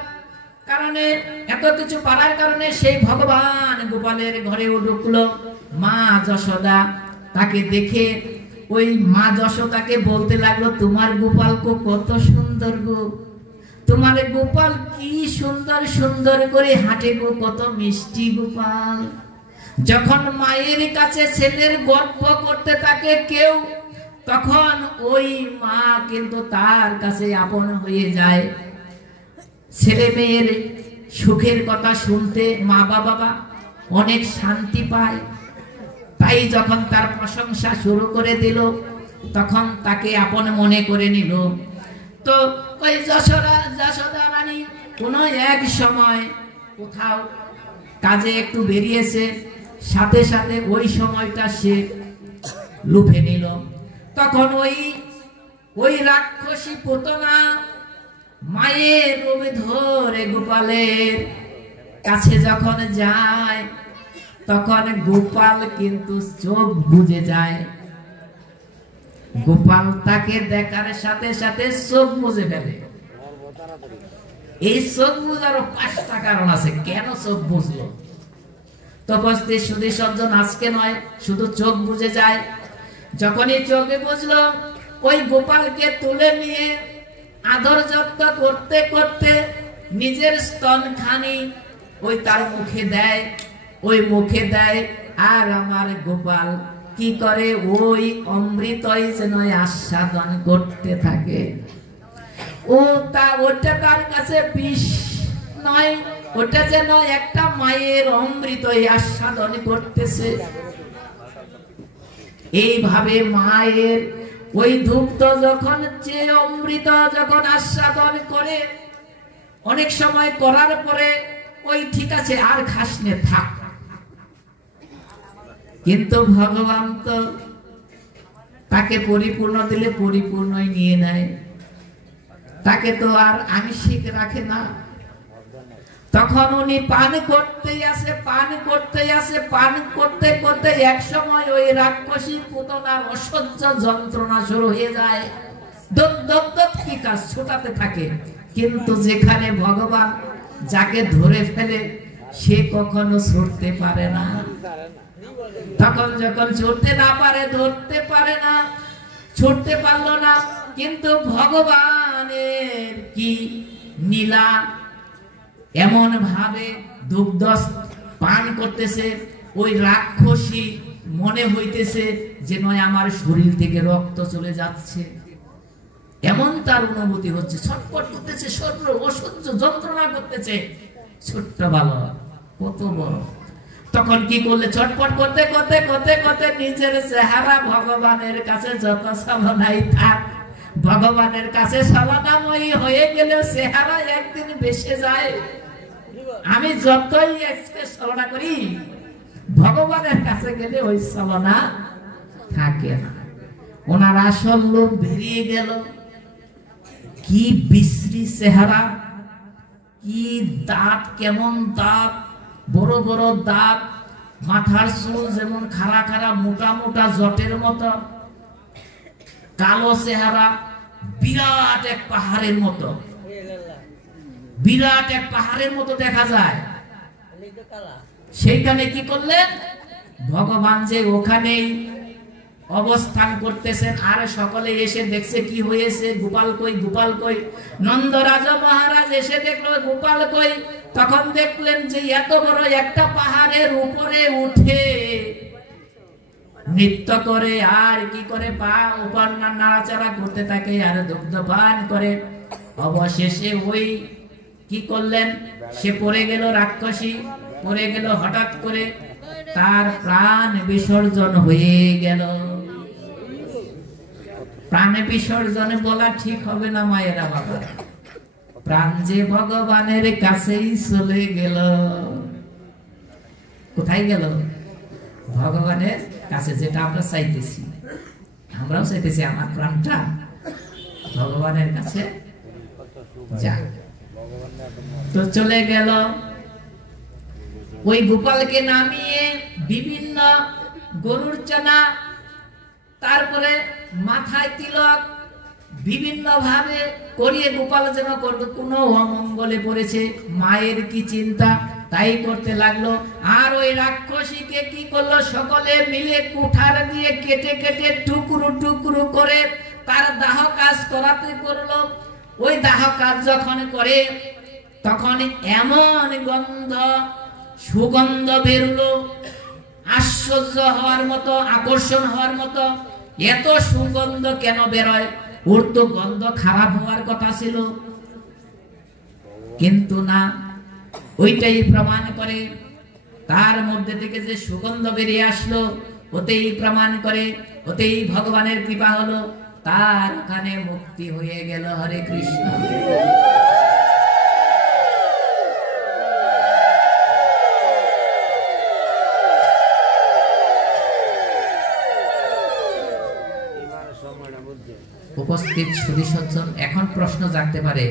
কারণে, এত কিছু পারার কারণে সেই ভগবান গোপালের ঘরেও ঢুকলো। মা যশোদা তাকে দেখে ওই মা যশোদাকে বলতে লাগলো, তোমার গোপাল কত সুন্দর গো, তোমার গোপাল কি সুন্দর সুন্দর করে হাঁটে গো, কত মিষ্টি গোপাল। যখন মায়ের কাছে ছেলের গর্ব করতে থাকে কেউ, তখন ওই মা কিন্তু তার কাছে আপন হয়ে যায়। ছেলে মেয়ের সুখের কথা শুনতে মা বাবা অনেক শান্তি পায়। তাই যখন তার প্রশংসা শুরু করে দিল, তখন তাকে আপন মনে করে নিল। তো ওই যশোদা রানী কোনো এক সময় কোথাও কাজে একটু বেরিয়েছে, সাথে সাথে ওই সময়টা সে লুফে নিল। তখন ওই রাক্ষসী পুতনা মায়ের রূপ ধরে গোপালের কাছে যখন যায়, তখন গোপাল কিন্তু চোখ বুজে যায়। গোপাল তাকে দেখার সাথে সাথে চোখ বুজে ফেলে। এই চোখ বুঝারও 5টা কারণ আছে কেন চোখ বুঝলো। তপস্বী সুধী সজ্জন আজকে নয়, শুধু চোখ বুঝে যায়। যখনই চোখে বুঝলো, ওই গোপালকে তুলে নিয়ে আদর যত্ন করতে করতে নিজের স্তনখানি ওই তার মুখে দেয়, ওই মুখে দেয়। আর আমার গোপাল কি করে, ওই অমৃতই যেন আস্বাদন করতে থাকে। ওটা তার কাছে বিষ নয়, ওটা যেন একটা মায়ের অমৃতই আস্বাদন করতেছে। এইভাবে মায়ের ওই দুগ্ধ যখন যে অমৃত যখন আস্বাদন করে, অনেক সময় করার পরে ওই ঠিক আছে আর খাস নে, থাক। কিন্তু ভগবান তো তাকে পরিপূর্ণ দিলে পরিপূর্ণই নিয়ে নেয়, তাকে তো আর আংশিক রাখে না। তখন উনি পান করতেই আসে, পান করতেই আসে, পান করতে করতে এক সময় ওই রাক্ষসী পুতনার অসহ্য যন্ত্রণা শুরু হয়ে যায়। কি কাজ ছোটাতে থাকে, কিন্তু যেখানে ভগবান যাকে ধরে ফেলে সে কখনো ছুটতে পারে না। তখন যখন ছুটতে না পারে, ধরতে পারে না, ছুটতে পারলো না, কিন্তু ভগবানের কি নীলা, এমন ভাবে দুগ্ধ পান করতেছে, ওই রাক্ষসী মনে হইতেছে যে নয় আমার শরীর থেকে রক্ত চলে যাচ্ছে, এমন তার অনুভূতি হচ্ছে। ছটফট করতেছে, শরীর অসহ্য যন্ত্রণা করতেছে। ছোট্ট বালক কত বড়, তখন কি করলে ছটফট করতে করতে করতে করতে নিজের চেহারা ভগবানের কাছে যত সামনাই থাক, ভগবানের কাছে সালানাময়ী হয়ে গেলেও চেহারা একদিন বেসে যায়। আমি যতই সালনা করি, ভগবানের কাছে গেলে ওই সালনা থাকে না। ওনার আসল লোক বেরিয়ে গেল। কি বিশ্রী চেহারা, কি দাঁত, কেমন দাঁত, বড় বড় দাঁত, মাথার চুল যেমন খাড়া খাড়া মোটা মোটা জটের মতো, কালো চেহারা, বিরাট এক পাহাড়ের মতো, বিরাট এক পাহাড়ের মতো দেখা যায়। সেইখানে কি করলেন ভগবান, যে ওখানেই অবস্থান করতেছেন, আর সকলে এসে দেখছে কি হয়েছে, গোপাল কই, গোপাল কই। নন্দরাজ মহারাজ এসে দেখলো গোপাল কই। তখন দেখলেন যে এত বড় একটা পাহাড়ের উপরে উঠে নৃত্য করে আর কি করে পা উপর নাড়াচাড়া করতে থাকে আর দুগ্ধপান করে। অবশেষে ওই কি করলেন, সে পড়ে গেল, রাক্ষসী পড়ে গেল, হঠাৎ করে তার প্রাণ বিসর্জন হয়ে গেল। প্রাণ বিসর্জন বলা ঠিক হবে না মায়েরা বাবা, প্রাণ যে ভগবানের কাছেই চলে গেল। কোথায় গেল? ভগবানের কাছে, যেটা আমরা চাইতেছি। আমরাও চাইতেছি আমার প্রাণটা ভগবানের কাছে যাক। তো চলে গেল। ওই গোপালকে নামিয়ে বিভিন্ন গরুর চানা, তারপরে মাথায় তিলক, বিভিন্ন ভাবে করিয়ে গোপাল যেন করবে, কোনো অমঙ্গলে পড়েছে। মায়ের কি চিন্তা, তাই করতে লাগলো। আর ওই রাক্ষসীকে কি করলো, সকলে মিলে কুঠার দিয়ে কেটে কেটে টুকরো টুকরো করে তার দাহ কাজ করাতে করলো। ওই দাহ কাজ যখন করে তখন এমন গন্ধ, সুগন্ধ বেরলো, আশ্চর্য হওয়ার মতো, আকর্ষণ হওয়ার মতো। এত সুগন্ধ কেন বেরোয়? ওর তো গন্ধ খারাপ হওয়ার কথা ছিল, কিন্তু না, ওইটাই প্রমাণ করে তার মধ্যে থেকে যে সুগন্ধ বেরিয়ে আসলো, ওতেই প্রমাণ করে, ওতেই ভগবানের কৃপা হলো, তার ওখানে মুক্তি হয়ে গেল। হরে কৃষ্ণ। উপস্থিত সুধী সজ্জন, এখন প্রশ্ন জাগতে পারে,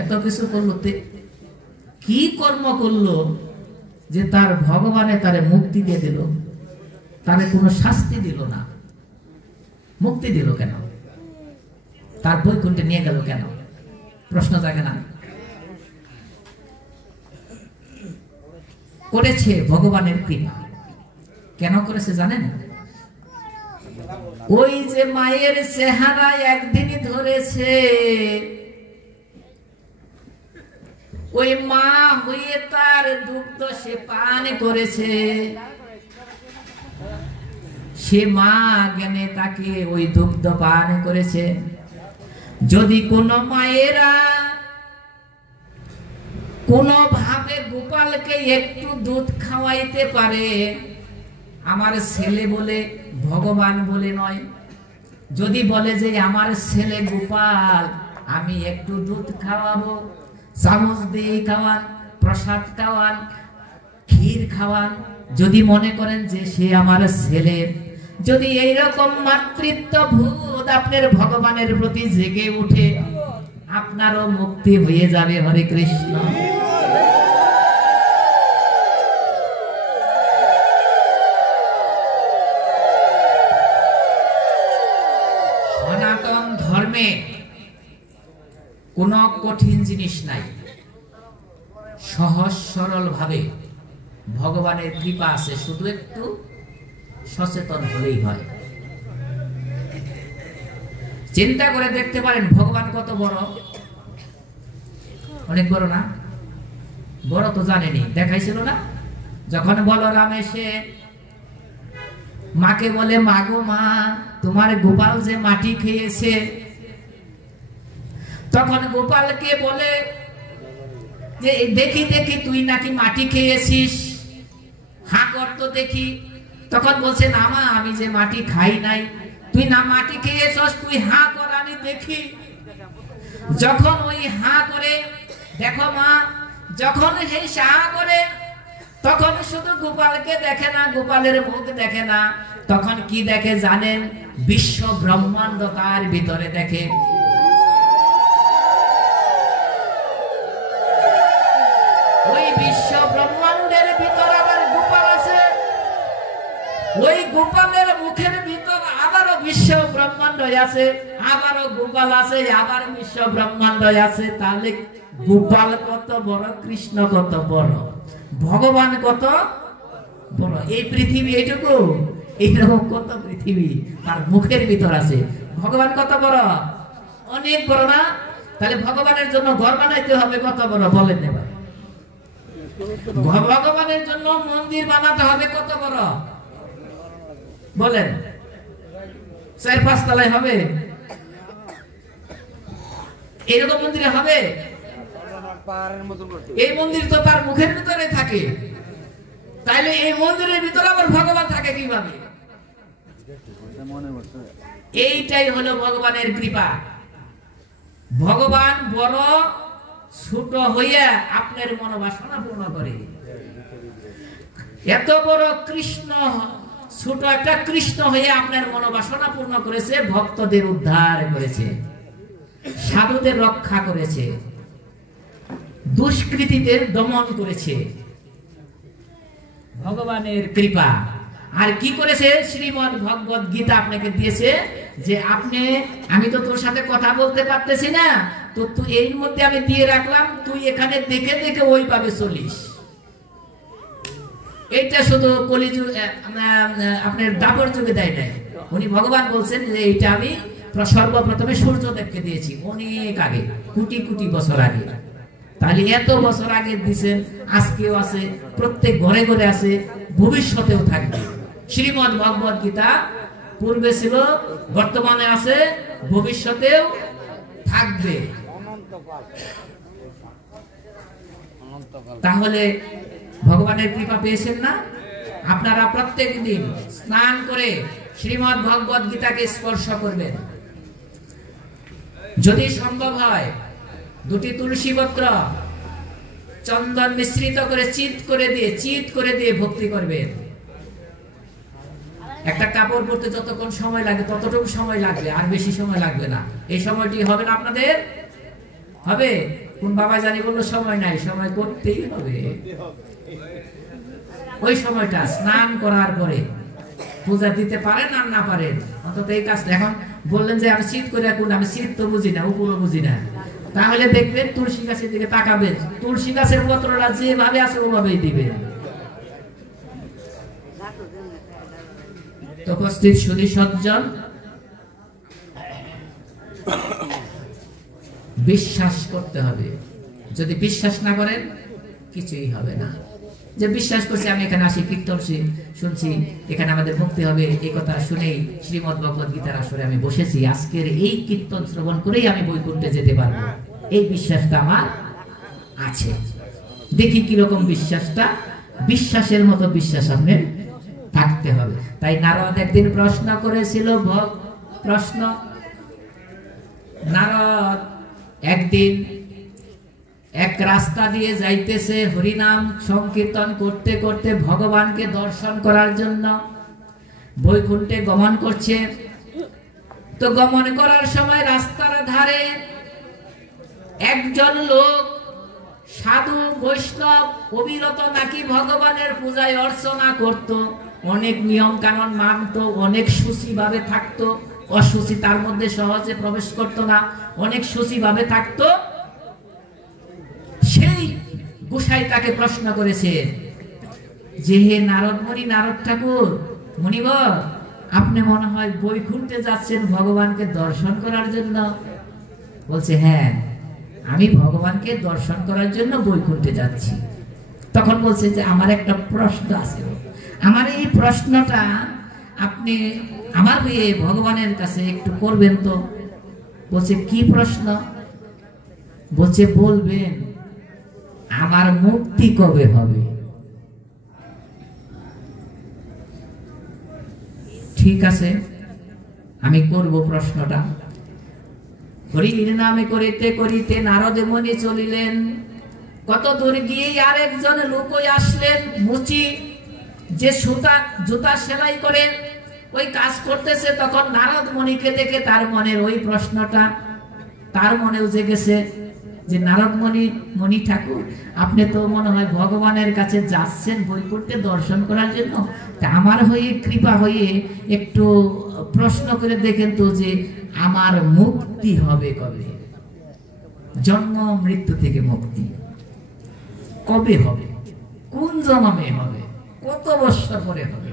এত কিছু করলো, কি কর্ম করলো যে তার ভগবানে তারে মুক্তি দিয়ে দিল, তারে কোনো শাস্তি দিল না, মুক্তি দিল কেন, তার বৈকুণ্ঠে নিয়ে গেল কেন? প্রশ্ন জাগে না? করেছে ভগবানের কৃপা। কেন করেছে জানেন? ওই যে মায়ের চেহারা একদিনই ধরেছে, ওই মা হয়ে তার দুগ্ধ সে পান করেছে, সে মা জ্ঞানে তাকে ওই দুগ্ধ পান করেছে। যদি কোনো মায়েরা কোনোভাবে গোপালকে একটু দুধ খাওয়াইতে পারে, আমার ছেলে বলে ভগবান বলে নয়, যদি বলে যে আমার ছেলে গোপাল আমি একটু দুধ খাওয়াবো, চামচ দিয়ে খাওয়ান, প্রসাদ খাওয়ান, ক্ষীর খাওয়ান, যদি মনে করেন যে সে আমার ছেলে, যদি এইরকম মাতৃত্ব ভূত আপনার ভগবানের প্রতি জেগে উঠে, আপনারও মুক্তি হয়ে যাবে। হরে কৃষ্ণ। সনাতন ধর্মে কোনো কঠিন জিনিস নাই, সহজ সরল ভাবে ভগবানের কৃপা আছে, শুধু একটু সচেতন হলেই হয়। চিন্তা করে দেখতে পারেন ভগবান কত বড়, অনেক বড় না? বড় তো জানেনি, দেখাইছিল না যখন বলরাম এসে মাকে বলে, মা গো মা, তোমার গোপাল যে মাটি খেয়েছে, তখন গোপালকে বলে যে দেখি দেখি তুই নাকি মাটি খেয়েছিস, হা কর তো দেখি। তখন বলছে, না মা, আমি যে মাটি খাই নাই, তুই না মাটি খেয়েছস, তুই হা কর আমি দেখি। যখন ওই হা করে, দেখো মা, যখন সেই হা করে, তখন শুধু গোপালকে দেখে না, গোপালের মুখ দেখে না, তখন কি দেখে জানেন? বিশ্ব ব্রহ্মাণ্ড তার ভিতরে দেখে। ওই বিশ্ব ব্রহ্মাণ্ডের ভিতর আবার গোপাল আছে, ওই গোপালের মুখের ভিতর আবারও বিশ্ব ব্রহ্মাণ্ড আছে, আবারও গোপাল আছে, আবার বিশ্ব ব্রহ্মাণ্ড আছে। তাহলে গোপাল কত বড়, কৃষ্ণ কত বড়, ভগবান কত বড়। এই পৃথিবী এইটুকু, এইরকম কত পৃথিবী তার মুখের ভিতর আছে। ভগবান কত বড়, অনেক বড় না? তাহলে ভগবানের জন্য ঘর বানাইতে হবে কত বড় বলেন? এবার ভগবানের জন্য মন্দির বানাতে হবে কত বড় বলেন? 4-5 তলায় হবে? এরকম মন্দিরে হবে? এই মন্দির তো তার মুখের ভিতরে থাকে, তাইলে এই মন্দিরের ভিতরে আবার ভগবান থাকে কিভাবে? এইটাই হলো ভগবানের কৃপা। ভগবান বড় ছোট হইয়া আপনার মনোবাসনা পূর্ণ করে। এত বড় কৃষ্ণ, ছোট একটা কৃষ্ণ হয়ে আপনার মনোবাসনা পূর্ণ করেছে, ভক্তদের উদ্ধার করেছে, সাধুদের রক্ষা করেছে, দুষ্কৃতীদের দমন করেছে। ভগবানের কৃপা। আর কি করেছে? শ্রীমদ্ ভগবত গীতা আপনাকে দিয়েছে যে আপনি, আমি তো তোর সাথে কথা বলতে পারতেছি না, তো তুই এর মধ্যে আমি দিয়ে রাখলাম, তুই এখানে দেখে দেখে ওইভাবে চলিস। এইটা শুধু কলিযুগ, আপনার দাপর যুগে দেয় নাই। উনি ভগবান বলছেন যে এইটা আমি সর্বপ্রথমে সূর্যদেবকে দিয়েছি, অনেক আগে, কোটি কোটি বছর আগে। তাহলে এত বছর আগে দিয়েছেন, আজকেও আছে, প্রত্যেক ঘরে ঘরে আছে, ভবিষ্যতেও থাকবে। শ্রীমদ্ ভগবত গীতা পূর্বে ছিল, বর্তমানে আছে, ভবিষ্যতেও থাকবে। তাহলে ভগবানের কৃপা পেয়েছেন না? আপনারা প্রত্যেক দিন স্নান করে শ্রীমদ্ ভগবত গীতাকে স্পর্শ করবেন। যদি সম্ভব হয় 2টি তুলসী পত্র চন্দন মিশ্রিত করে চিৎ করে দিয়ে ভক্তি করবেন। একটা কাপড় পরতে যতক্ষণ সময় লাগে ততটুকু সময় লাগবে, আর বেশি সময় লাগবে না। এই সময়টি হবে না আপনাদের? হবে? কোন বাবা জানি বললো সময় নাই, সময় করতেই হবে। ওই সময়টা স্নান করার পরে পূজা দিতে পারেন আর না পারেন, অন্তত এই কাজটা। এখন বললেন যে আমি শীত করে কোন, আমি শীত তো বুঝি না, উপরও বুঝি না, তাহলে দেখবেন তুলসী গাছের দিকে তাকাবেন, তুলসী গাছের পত্রটা যেভাবে আছে ওভাবেই দিবেন। উপস্থিত সুধী সজ্জন, বিশ্বাস করতে হবে, যদি বিশ্বাস না করেন কিছুই হবে না। যে বিশ্বাস করছে আমি এখানে আসি, কীর্তন শুনছি, এখানে আমাদের মুক্তি হবে, এই কথা শুনেই শ্রীমদ্ ভগবদ গীতার আসরে আমি বসেছি, আজকের এই কীর্তন শ্রবণ করেই আমি বৈকুণ্ঠে যেতে পারবো, এই বিশ্বাসটা আমার আছে। দেখি কিরকম বিশ্বাসটা, বিশ্বাসের মতো বিশ্বাস আপনার থাকতে হবে। তাই নারদ একদিন প্রশ্ন করেছিল, প্রশ্ন, নারদ একদিন এক রাস্তা দিয়ে যাইতেছে, হরিনাম সংকীর্তন করতে করতে ভগবানকে দর্শন করার জন্য বৈকুণ্ঠে গমন করছে। তো গমন করার সময় রাস্তার ধারে একজন লোক, সাধু বৈষ্ণব, অবিরত নাকি ভগবানের পূজায় অর্চনা করত, অনেক নিয়ম কানুন মানত, অনেক শুচি ভাবে থাকতো, অশুচি তার মধ্যে সহজে প্রবেশ করতো না, অনেক শুচি ভাবে থাকতো। সেই গোসাই তাকে প্রশ্ন করেছে যে, হে নারদ মুনি, নারদ ঠাকুর, মুনিবর, আপনি মনে হয় বৈকুণ্ঠে যাচ্ছেন ভগবানকে দর্শন করার জন্য? বলছে, হ্যাঁ, আমি ভগবানকে দর্শন করার জন্য বৈকুণ্ঠে যাচ্ছি। তখন বলছে যে, আমার একটা প্রশ্ন আছে, আমার এই প্রশ্নটা আপনি আমার হয়ে ভগবানের কাছে একটু করবেন তো? বলছে, কি প্রশ্ন? বলছে, বলবেন আমার মুক্তি কবে হবে? ঠিক আছে, আমি করব প্রশ্নটা। হরির নামে করিতে করিতে নারদ মুনি চলিলেন। কত দূর গিয়ে আরেকজন লোক আসলেন, মুচি, যে জুতা সেলাই করে ওই কাজ করতেছে। তখন নারদ মুনিকে দেখে তার মনের ওই প্রশ্নটা তার মনেও জেগেছে যে, নারদ মুনি ঠাকুর, আপনি তো মনে হয় ভগবানের কাছে যাচ্ছেন বৈকুণ্ঠে দর্শন করার জন্য, তা আমার হয়ে কৃপা হয়ে একটু প্রশ্ন করে দেখেন তো যে আমার মুক্তি হবে কবে? জন্ম মৃত্যু থেকে মুক্তি কবে হবে? কোন জন্মে হবে? কত বছর পরে হবে?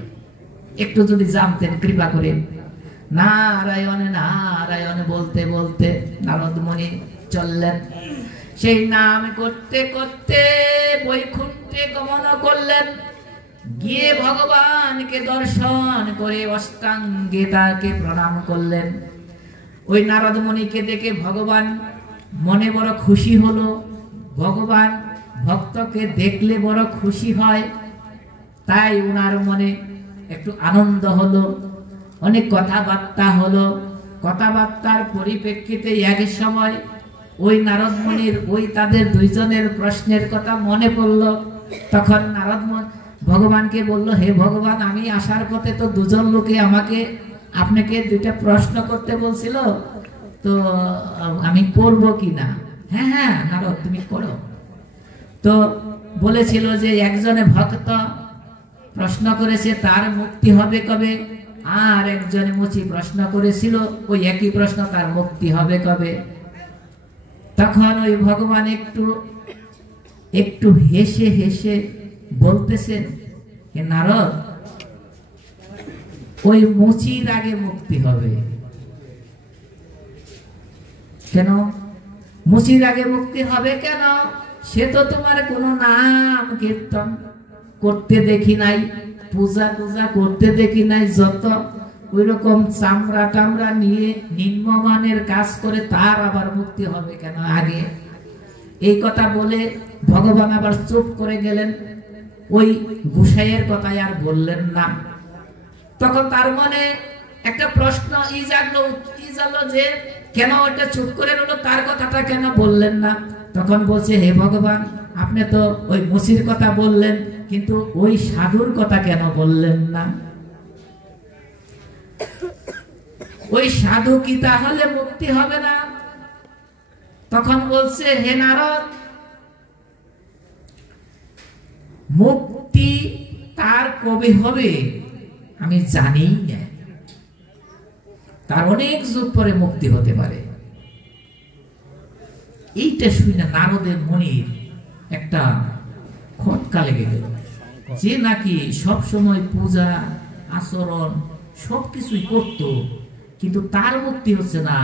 একটু যদি জানতেন কৃপা করে। নারায়ণ নারায়ণ বলতে বলতে নারদ মুনি চললেন। সেই নাম করতে করতে বৈকুণ্ঠে গমন করলেন। গিয়ে ভগবানকে দর্শন করে অষ্টাঙ্গে তাকে প্রণাম করলেন। ওই নারদ মুনিকে দেখে ভগবান মনে বড় খুশি হলো। ভগবান ভক্তকে দেখলে বড় খুশি হয়, তাই উনার মনে একটু আনন্দ হলো। অনেক কথাবার্তা হলো। কথাবার্তার পরিপ্রেক্ষিতে এক সময় ওই নারদ মুনির ওই তাদের দুইজনের প্রশ্নের কথা মনে পড়লো। তখন নারদ ভগবানকে বলল, হে ভগবান, আমি আসার পথে তো দুজন লোকে আপনাকে দুইটা প্রশ্ন করতে বলছিল, তো আমি করব কি না? হ্যাঁ হ্যাঁ নারদ, তুমি করো। তো বলেছিল যে একজনে ভক্ত প্রশ্ন করেছে তার মুক্তি হবে কবে, আর একজনে মুচি প্রশ্ন করেছিল ওই একই প্রশ্ন, তার মুক্তি হবে কবে। তখন ওই ভগবান একটু হেসে হেসে বলতেছেন, হে নারদ, ওই মুচির আগে মুক্তি হবে। কেন মুচির আগে মুক্তি হবে? কেন? সে তো তোমার কোনো নাম কীর্তন করতে দেখি নাই, পূজা টুজা করতে দেখি নাই, যত ওই রকম চামড়া টামড়া নিয়ে নিম্নমানের কাজ করে, তার আবার মুক্তি হবে কেন আগে? এই কথা বলে ভগবান আবার চুপ করে গেলেন। ওই গোসাইয়ের কথাই আর বললেন না। তখন তার মনে একটা প্রশ্ন জাগলো যে কেন ওটা চুপ করে রইল, তার কথাটা কেন বললেন না? তখন বলছে, হে ভগবান, আপনি তো ওই মুচির কথা বললেন, কিন্তু ওই সাধুর কথা কেন বললেন না? ওই সাধু কি তাহলে মুক্তি হবে না? তখন বলছে, হে নারদ, মুক্তি তার কবে হবে আমি জানি না, তার অনেক যুগ পরে মুক্তি হতে পারে। এইটা শুনে নারদের মনির একটা খটকা লেগে গেল, যে নাকি সব সময় পূজা আচরণ সবকিছুই করত, কিন্তু তার মুক্তি হচ্ছে না।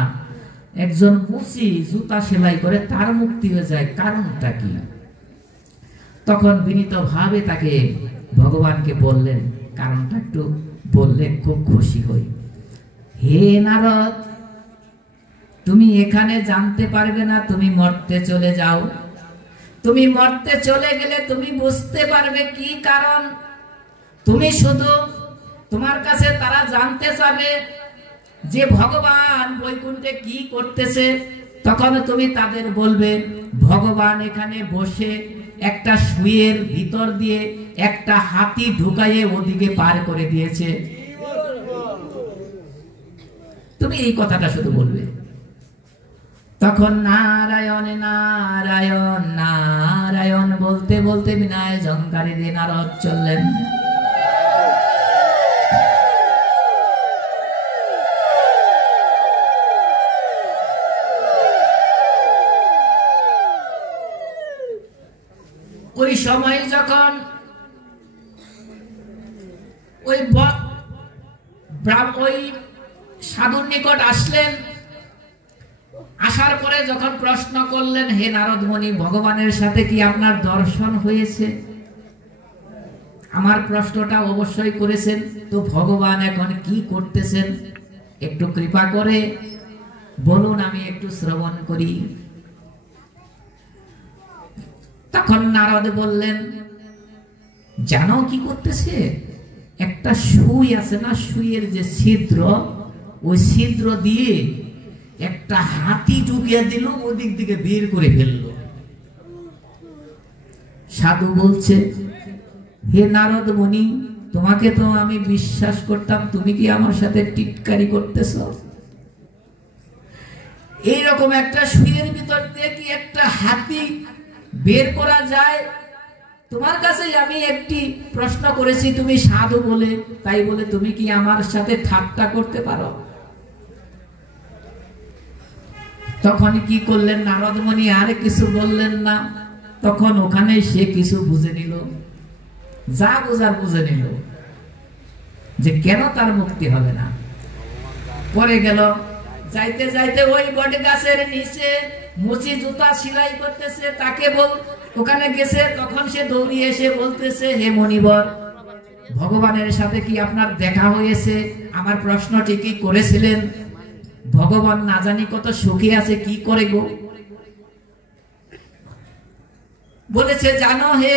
একজন মুচি জুতা সেলাই করে তার মুক্তি হয়ে যায়, কারণটা কি? তখন বিনীত ভাবে তাকে ভগবানকে বললেন, কারণটা একটু বললে খুব খুশি হই। হে নারদ, তুমি এখানে জানতে পারবে না, তুমি মরতে চলে যাও। তুমি মরতে চলে গেলে তুমি বুঝতে পারবে কি কারণ। তুমি শুধু তোমার কাছে তারা জানতে চাবে যে ভগবান বৈকুণ্ঠে কি করতেছে, তখন তুমি তাদের বলবে ভগবান এখানে বসে একটা সুয়ের ভিতর দিয়ে একটা হাতি ঢুকাইয়ে ওদিকে পার করে দিয়েছে। তুমি এই কথাটা শুধু বলবে। তখন নারায়ণ নারায়ণ নারায়ণ বলতে বলতে বিনায় ঝঙ্কারে দিয়ে নারদ চললেন। ওই সময় যখন ওই সাধুর নিকট আসলেন, আসার পরে যখন প্রশ্ন করলেন, হে নারদ মুনি, ভগবানের সাথে কি আপনার দর্শন হয়েছে? আমার প্রশ্নটা অবশ্যই করেছেন, তো ভগবান এখন কি করতেছেন একটু কৃপা করে বলুন, আমি একটু শ্রবণ করি। তখন নারদ বললেন, জানো কি করতেছে? একটা সুই আছে না, সুইয়ের যে ছিদ্র, ওই ছিদ্র দিয়ে একটা হাতি ঢুকিয়ে দিল, ওদিক দিকে বের করে ফেললো। সাধু বলছে, হে নারদ মুনি, তোমাকে তো আমি বিশ্বাস করতাম, তুমি কি আমার সাথে টিটকারি করতেছ? এইরকম একটা সুইয়ের ভিতর দিয়ে কি একটা হাতি বের করা যায়? তোমার কাছে আমি একটি প্রশ্ন করেছি, তুমি সাধু বলে, তাই বলে তুমি কি আমার সাথে ঠাট্টা করতে পারো? তখন কি করলেন নারদ মুনি? আর কিছু বললেন না। তখন ওখানে সে কিছু বুঝে নিল, যা বোঝার বুঝে নিল যে কেন তার মুক্তি হবে না। পরে গেল, যাইতে যাইতে ওই বট গাছের নিচে মুচি জুতা সেলাই করতেছে, তাকে ওখানে গেছে। তখন সে দৌড়িয়ে এসে বলতেছে, হে মনিবর, ভগবানের সাথে কি আপনার দেখা হয়েছে? আমার প্রশ্নটি কি করেছিলেন? ভগবান না জানি কত সুখী আছে, কি করে গো? বলেছে, জানো হে,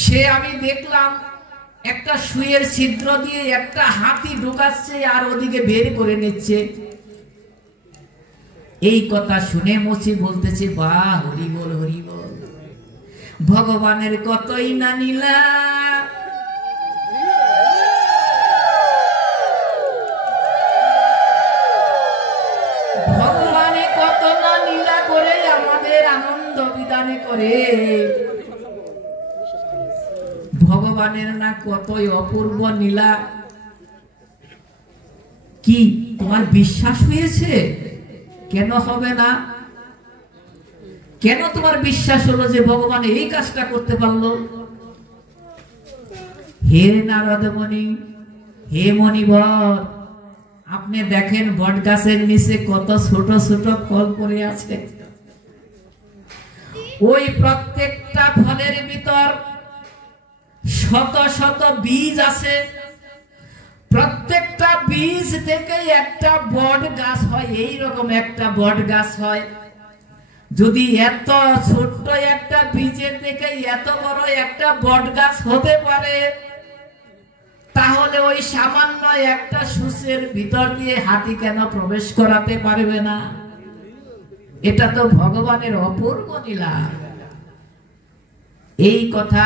সে আমি দেখলাম একটা সুইয়ের ছিদ্র দিয়ে একটা হাতি ঢুকাচ্ছে আর ওদিকে বের করে নিচ্ছে। এই কথা শুনে মুচি বলতেছে, বাহ, হরি বল হরি বল, ভগবানের কতই না নীলা। ভগবানে কত না নীলা করে আমাদের আনন্দ বিধানে করে। ভগবানের না কতই অপূর্ব নীলা। কি তোমার বিশ্বাস হয়েছে? কেন হবে না? কেন তোমার বিশ্বাস হলো যে ভগবান এই কাজটা করতে পারলো? হে নারদ মুনি, হে মনিবর, আপনি দেখেন বট গাছের নিচে কত ছোট ছোট ফল পড়ে আছে। ওই প্রত্যেকটা ফলের ভিতর শত শত বীজ আছে। প্রত্যেকটা বীজ থেকে একটা বট গাছ হয়, এইরকম একটা বট গাছ হয়। যদি এত ছোট্ট একটা বীজের থেকে এত বড় একটা বট গাছ হতে পারে, তাহলে ওই সামান্য একটা সূচের ভিতর দিয়ে হাতি কেন প্রবেশ করাতে পারবে না? এটা তো ভগবানের অপূর্ব লীলা। এই কথা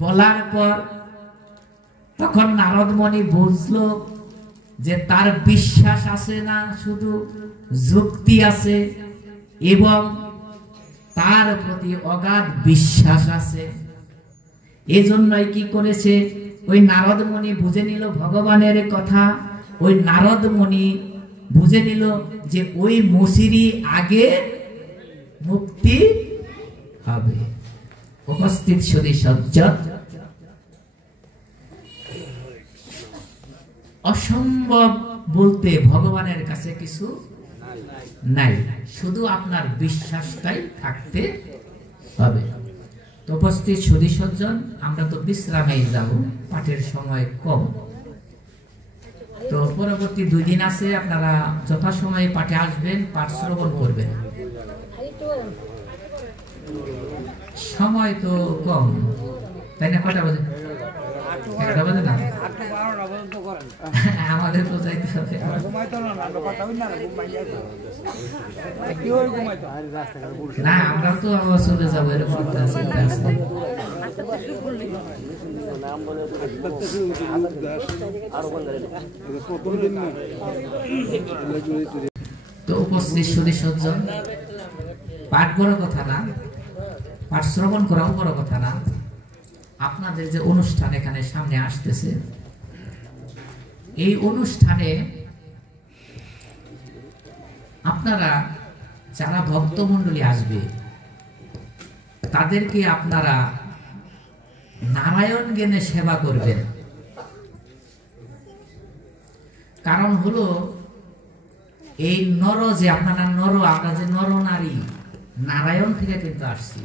বলার পর তখন নারদ মুনি বুঝলো যে তার বিশ্বাস আছে না, শুধু যুক্তি আছে এবং তার প্রতি অগাধ বিশ্বাস আছে। এজন্যই কি করেছে, ওই নারদ মুনি বুঝে নিল ভগবানের কথা। ওই নারদ মুনি বুঝে নিল যে ওই মুসিরি আগে মুক্তি হবে। উপস্থিত সুধী সজ্জন, অসম্ভব বলতে ভগবানের কাছে কিছু নাই, শুধু আপনার বিশ্বাসটাই থাকতে হবে। তো উপস্থিত সুধী সজ্জন, আমরা তো বিশ্রামেই যাব, পাঠের সময় কম। তো পরবর্তী 2 দিন আছে, আপনারা যথাসময়ে পাঠে আসবেন, পাঠ শ্রবণ করবেন। সময় তো কম, তাই না? কটা বাজে? 11টা বাজে না? আমাদের তো যাইতে হবে। না, আমরা তো চলে যাবো, এরকম একটা চিন্তা আছে। তো উপস্থিত সুধী সজ্জন, পাঠ বড় কথা না, পাঠ শ্রবণ করাও বড় কথা না। আপনাদের যে অনুষ্ঠান এখানে সামনে আসতেছে, এই অনুষ্ঠানে আপনারা যারা ভক্তমণ্ডলী আসবে তাদেরকে আপনারা নারায়ণ জ্ঞানে সেবা করবেন। কারণ হলো এই নর যে আপনারা নর, আমরা যে নর নারী, নারায়ণ থেকে কিন্তু আসছি,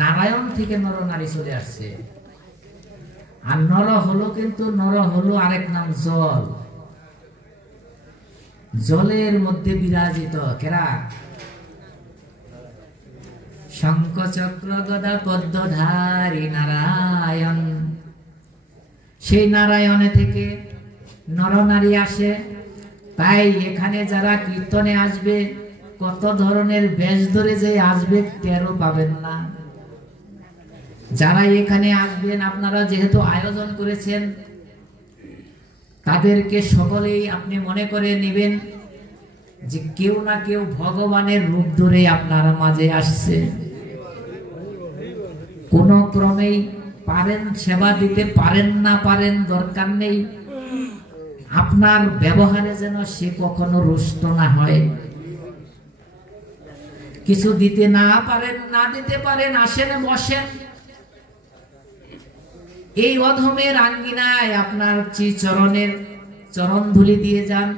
নারায়ণ থেকে নর নারী চলে আসছে। আর নর হলো কিন্তু নর হলো আরেক নাম জল, জলের মধ্যে বিরাজিত কেরা? শঙ্খ চক্র গদা পদ্মধারী নারায়ণ। সেই নারায়ণে থেকে নর নারী আসে। তাই এখানে যারা কীর্তনে আসবে, কত ধরনের বেশ ধরে যে আসবে টেরও পাবেন না। যারা এখানে আসবেন, আপনারা যেহেতু আয়োজন করেছেন, তাদেরকে সকলেই আপনি মনে করে নেবেন যে কেউ না কেউ ভগবানের রূপ ধরে আপনার মাঝে আসছে। কোন ক্রমেই পারেন সেবা দিতে, পারেন না পারেন দরকার নেই, আপনার ব্যবহারে যেন সে কখনো রুষ্ট না হয়। কিছু দিতে না পারেন, না দিতে পারেন, আসেন বসেন। এই অধমের আঙ্গিনায় আপনার চরণের চরণ ধুলি দিয়ে যান,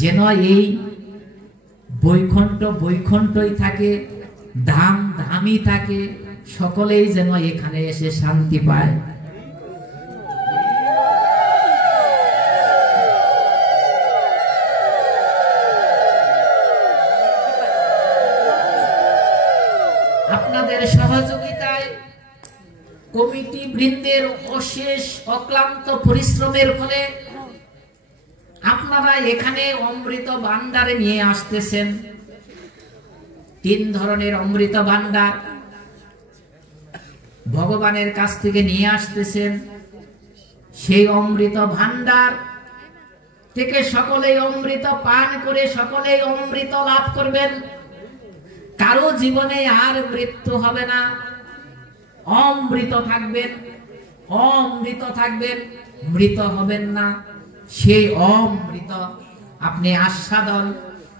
যেন এই বৈকুণ্ঠ বৈকুণ্ঠই থাকে, ধাম ধামই থাকে, সকলেই যেন এখানে এসে শান্তি পায়। আপনাদের সহযোগিতায়, কমিটি বৃন্দের অশেষ অক্লান্ত পরিশ্রমের ফলে আপনারা এখানে অমৃত ভান্ডারে নিয়ে আসতেছেন। 3 ধরনের অমৃত ভান্ডার ভগবানের কাছ থেকে নিয়ে আসতেছেন। সেই অমৃত ভান্ডার থেকে সকলেই অমৃত পান করে সকলেই অমৃত লাভ করবেন। কারো জীবনে আর মৃত্যু হবে না, অমৃত থাকবেন, অমৃত থাকবেন, মৃত হবেন না। সেই অমৃত আপনি আস্বাদন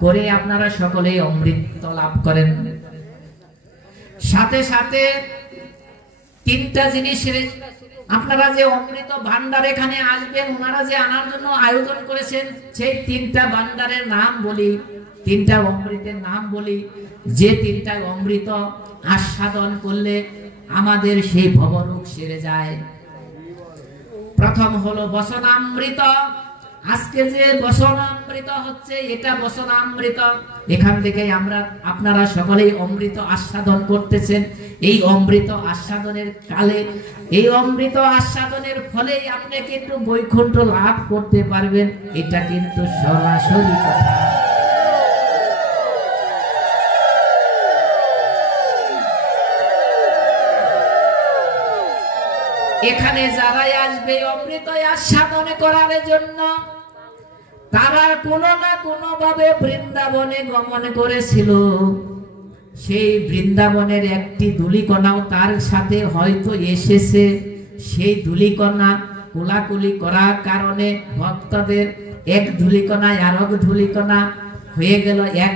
করে আপনারা সকলেই অমৃত লাভ করেন। সাথে সাথে 3টা জিনিসের আপনারা যে অমৃত ভান্ডার এখানে আসবেন, ওনারা যে আনার জন্য আয়োজন করেছেন, সেই 3টা ভান্ডারের নাম বলি, 3টা অমৃতের নাম বলি। যে 3টা অমৃত আস্বাদন করলে আমাদের সেই ভবরোগ সেরে যায়। প্রথম হলো বসনামৃত। আজকে যে বসনামৃত হচ্ছে, এটা বসনামৃত। এখান থেকে আপনারা সকলেই অমৃত আস্বাদন করতেছেন। এই অমৃত আস্বাদনের কালে, এই অমৃত আস্বাদনের ফলেই আপনি কিন্তু বৈকুণ্ঠ লাভ করতে পারবেন। এটা কিন্তু সরাসরি কথা। এখানে যারাই আসবে অমৃত আস্বাদন করার জন্য, তারা কোনো না কোনো ভাবে বৃন্দাবনে গমন করেছিল। সেই বৃন্দাবনের একটি ধূলিকণাও তার সাথে হয়তো এসেছে। সেই ধূলিকণা কোলাকুলি করার কারণে ভক্তদের এক ধূলিকণায় আরেক ধূলিকণা হয়ে গেল। এক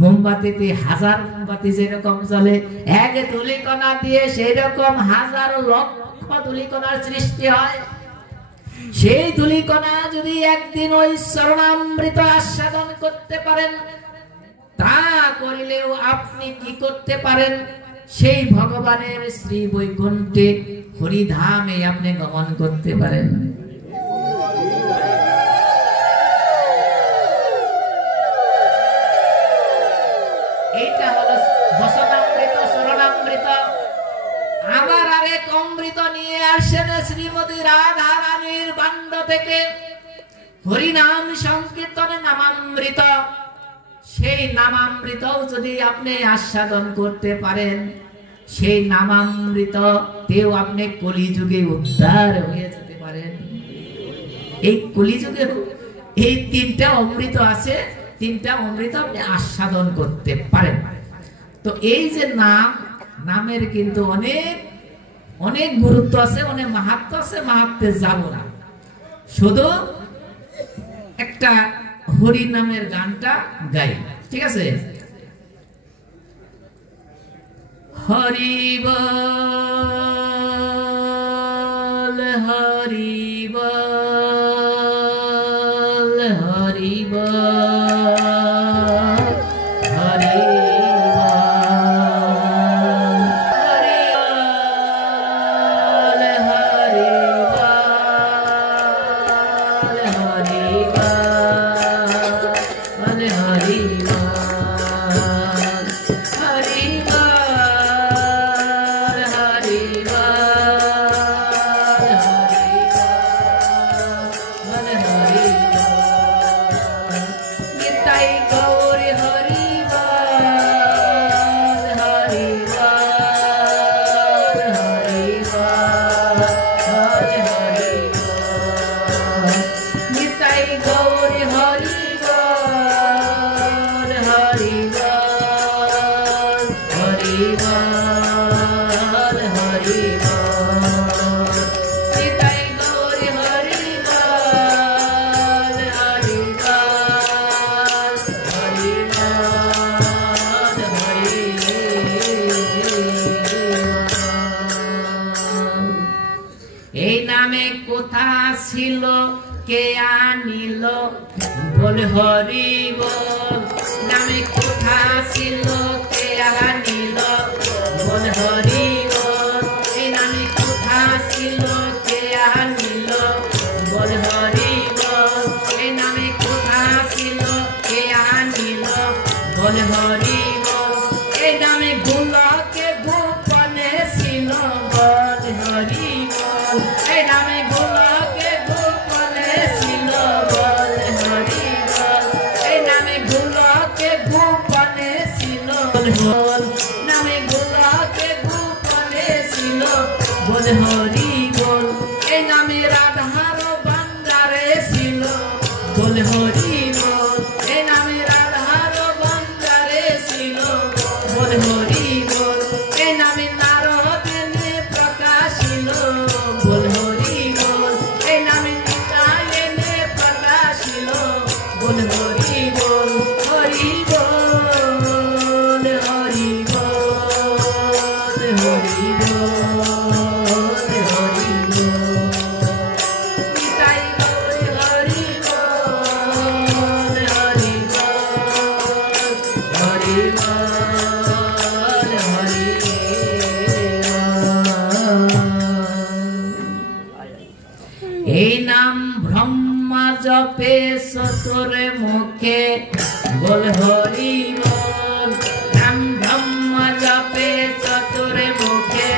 মোমবাতিতে 1000 মোমবাতি যেরকম চলে, এক ধূলিকণা দিয়ে সেই রকম 1000 লক্ষ ধূলিকণার সৃষ্টি হয়। সেই ধূলিকণা যদি একদিন ওই চরণামৃত আস্বাদন করতে পারেন, তা করিলেও আপনি কি করতে পারেন? সেই ভগবানের শ্রী বৈকুণ্ঠে হরিধামে আপনি গমন করতে পারেন। এইটা হলো বসনামৃত, শরণামৃত। আবার আরেক অমৃত নিয়ে আসেন শ্রীমতী রাধা রানীর বান্ড থেকে, হরিনাম সংকীর্তন নামামৃত। সেই নামামৃতও যদি আপনি আস্বাদন করতে পারেন, সেই নামামৃততেও আপনি কলিযুগে উদ্ধার হয়ে যেতে পারেন। এই কলিযুগে এই তিনটা অমৃত আছে, তিনটা অমৃত আপনি আস্বাদন করতে পারেন। তো এই যে নাম, নামের কিন্তু অনেক অনেক গুরুত্ব আছে, অনেক মাহাত্ম্য আছে। মাহাত্ম্যে যাব না, শুধু একটা হরি নামের গানটা গাই, ঠিক আছে? হরি বল হরি বল হরি বল হরি ছিল কে আনিল বল হরি বল, নামে কোথা ছিল কে আনিল বল হরি বল, এই নামে কোথা ছিল কে আনিল বল হরি বল, এই নামে কোথা ছিল কে আনিল বল হরি বল, এই নামে গুলকে গোপনে ছিল বল হরি বল, এই নামে গুলকে গোপনে ছিল বল হরি বল, এই নামে গুলকে গোপনে ছিল বল, নামে গুলকে গোপনে ছিল বল হরি বল, এই নামে রাধার বান্দারে ছিল বল হরি বল, এই নামে রাধার বান্দারে ছিল বল হরি বল, এই নামে নারদেনে প্রকাশিল বল হরি বল, এই নামে নিতাইনে প্রকাশিল বল হরি বল, হরি বল হরি বল হরি বল হরি বল, নিতাই গৌর হরি বল হরি বল হরি বল হরি বল। এই নাম ব্রহ্মা জপে সতরে মুখে বল হরি বল, নাম ব্রহ্মা জপে সতরে মুখে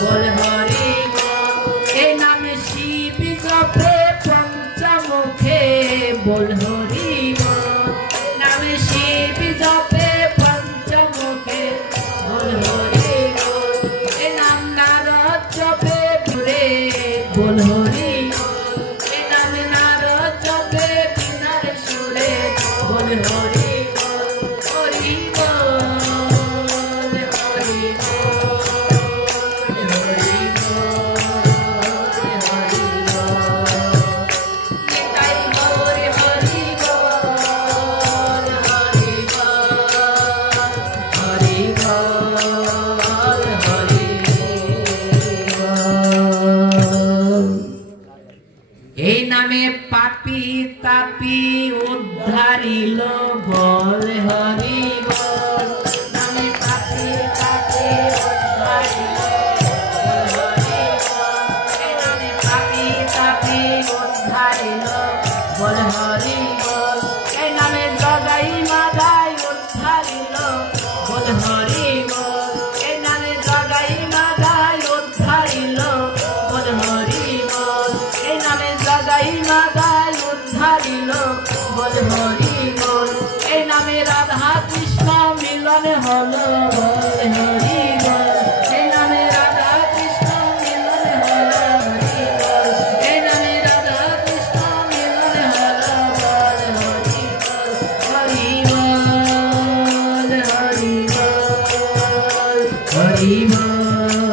বল হরি বল, এই নাম শিব জপে পঞ্চমুখে বল হরি বল, নামে শিব জপে পঞ্চমুখে বল হরি বল, এই নাম নারদ জপে ঘুরে বল হরি বল, এই নামে নারদ জপে বিনার সুরে বল হরি বল, হরি বল হরি বল হরি বল হরি বল, নিতাই গৌর হরি বল হরি বল হরি বল হরি বল। পাপী উদ্ধারিল বল হরি বল নামে পাপী তাপী উদ্ধারিল বল হরি বল এই নামে জগাই মাগাই উদ্ধারিল বল হরি বল এই নামে জগাই মাগাই উদ্ধারিল বল হরি বল এই নামে জগাই মাগাই উদ্ধারিল বল হরি বল এই নামে রাধা কৃষ্ণ মিলন হলো বল হরি বল এই নামে রাধা কৃষ্ণ মিলন হলো হরি বল এই নামে রাধা কৃষ্ণ মিলন হলো বল হরি বল হরি বল হরি বল হরি বল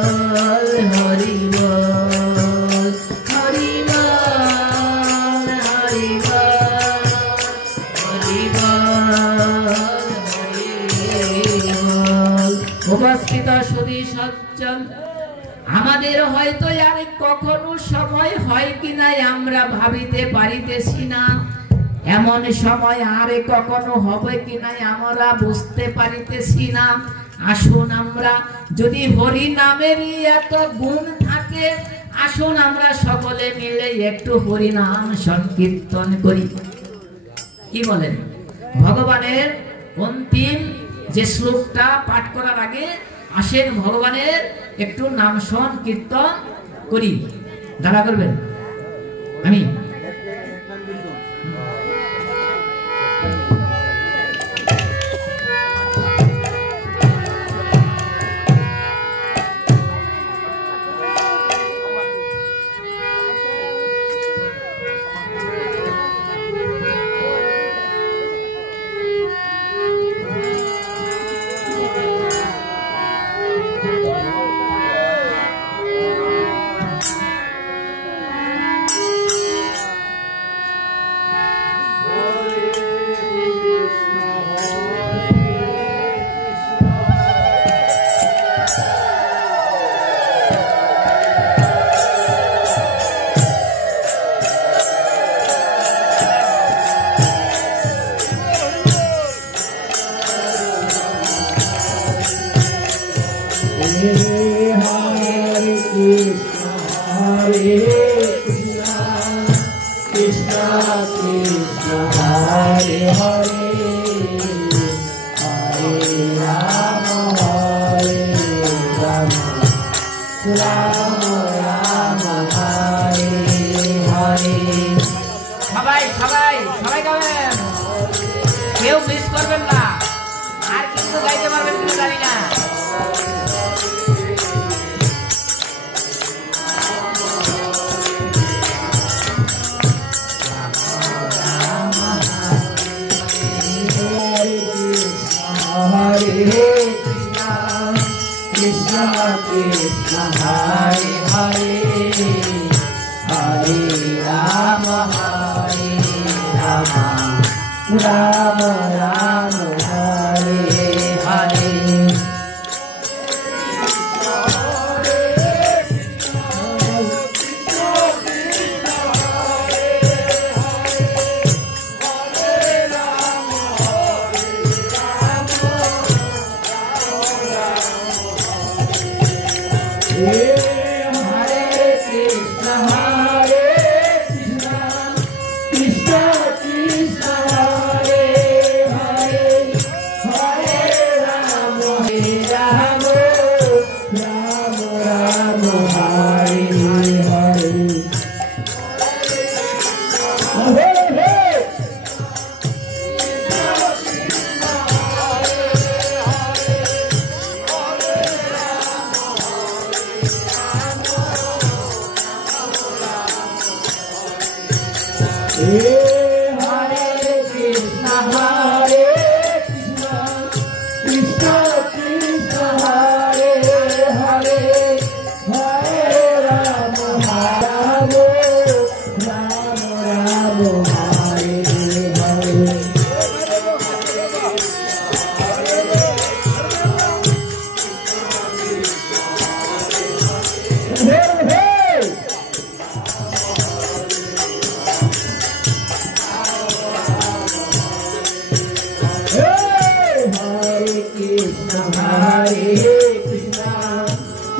হরি বল হরি বল উপস্থিত সুধী সজ্জন আমাদের হয়তো আর কখনো সময় হয় কিনা আমরা ভাবিতে পারিতেছি না এমন সময় আর কখনো হবে কিনা আমরা বুঝতে পারিতেছি না আসুন আমরা যদি হরি নামেরই এত গুণ থাকে আসুন আমরা সকলে মিলে একটু হরি নাম সংকীর্তন করি কি বলেন ভগবানের অন্তিম যে শ্লোকটা পাঠ করার আগে আসেন ভগবানের একটু নাম সংকীর্তন করি দাঁড়া করবেন আমি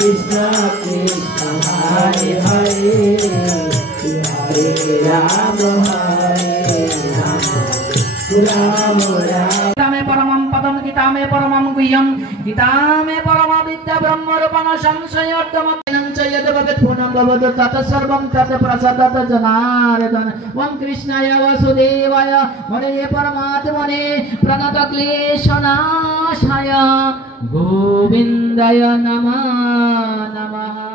कृष्ण कृष्ण हरे हरे हरे राम राम गीता में परमं पदम गीता में परमं गुह्यम गीता में परमा विद्या ब्रह्म रूपण संशयोत्तमं च यद् भवेत् पूर्णं भवतु तत् सर्वं तत् प्रसादात् जनार्दन ओम कृष्णाय वासुदेवाय हरे परमात्मने प्रणतक्लेशनाशाय गोविन्दाय नमः नमः।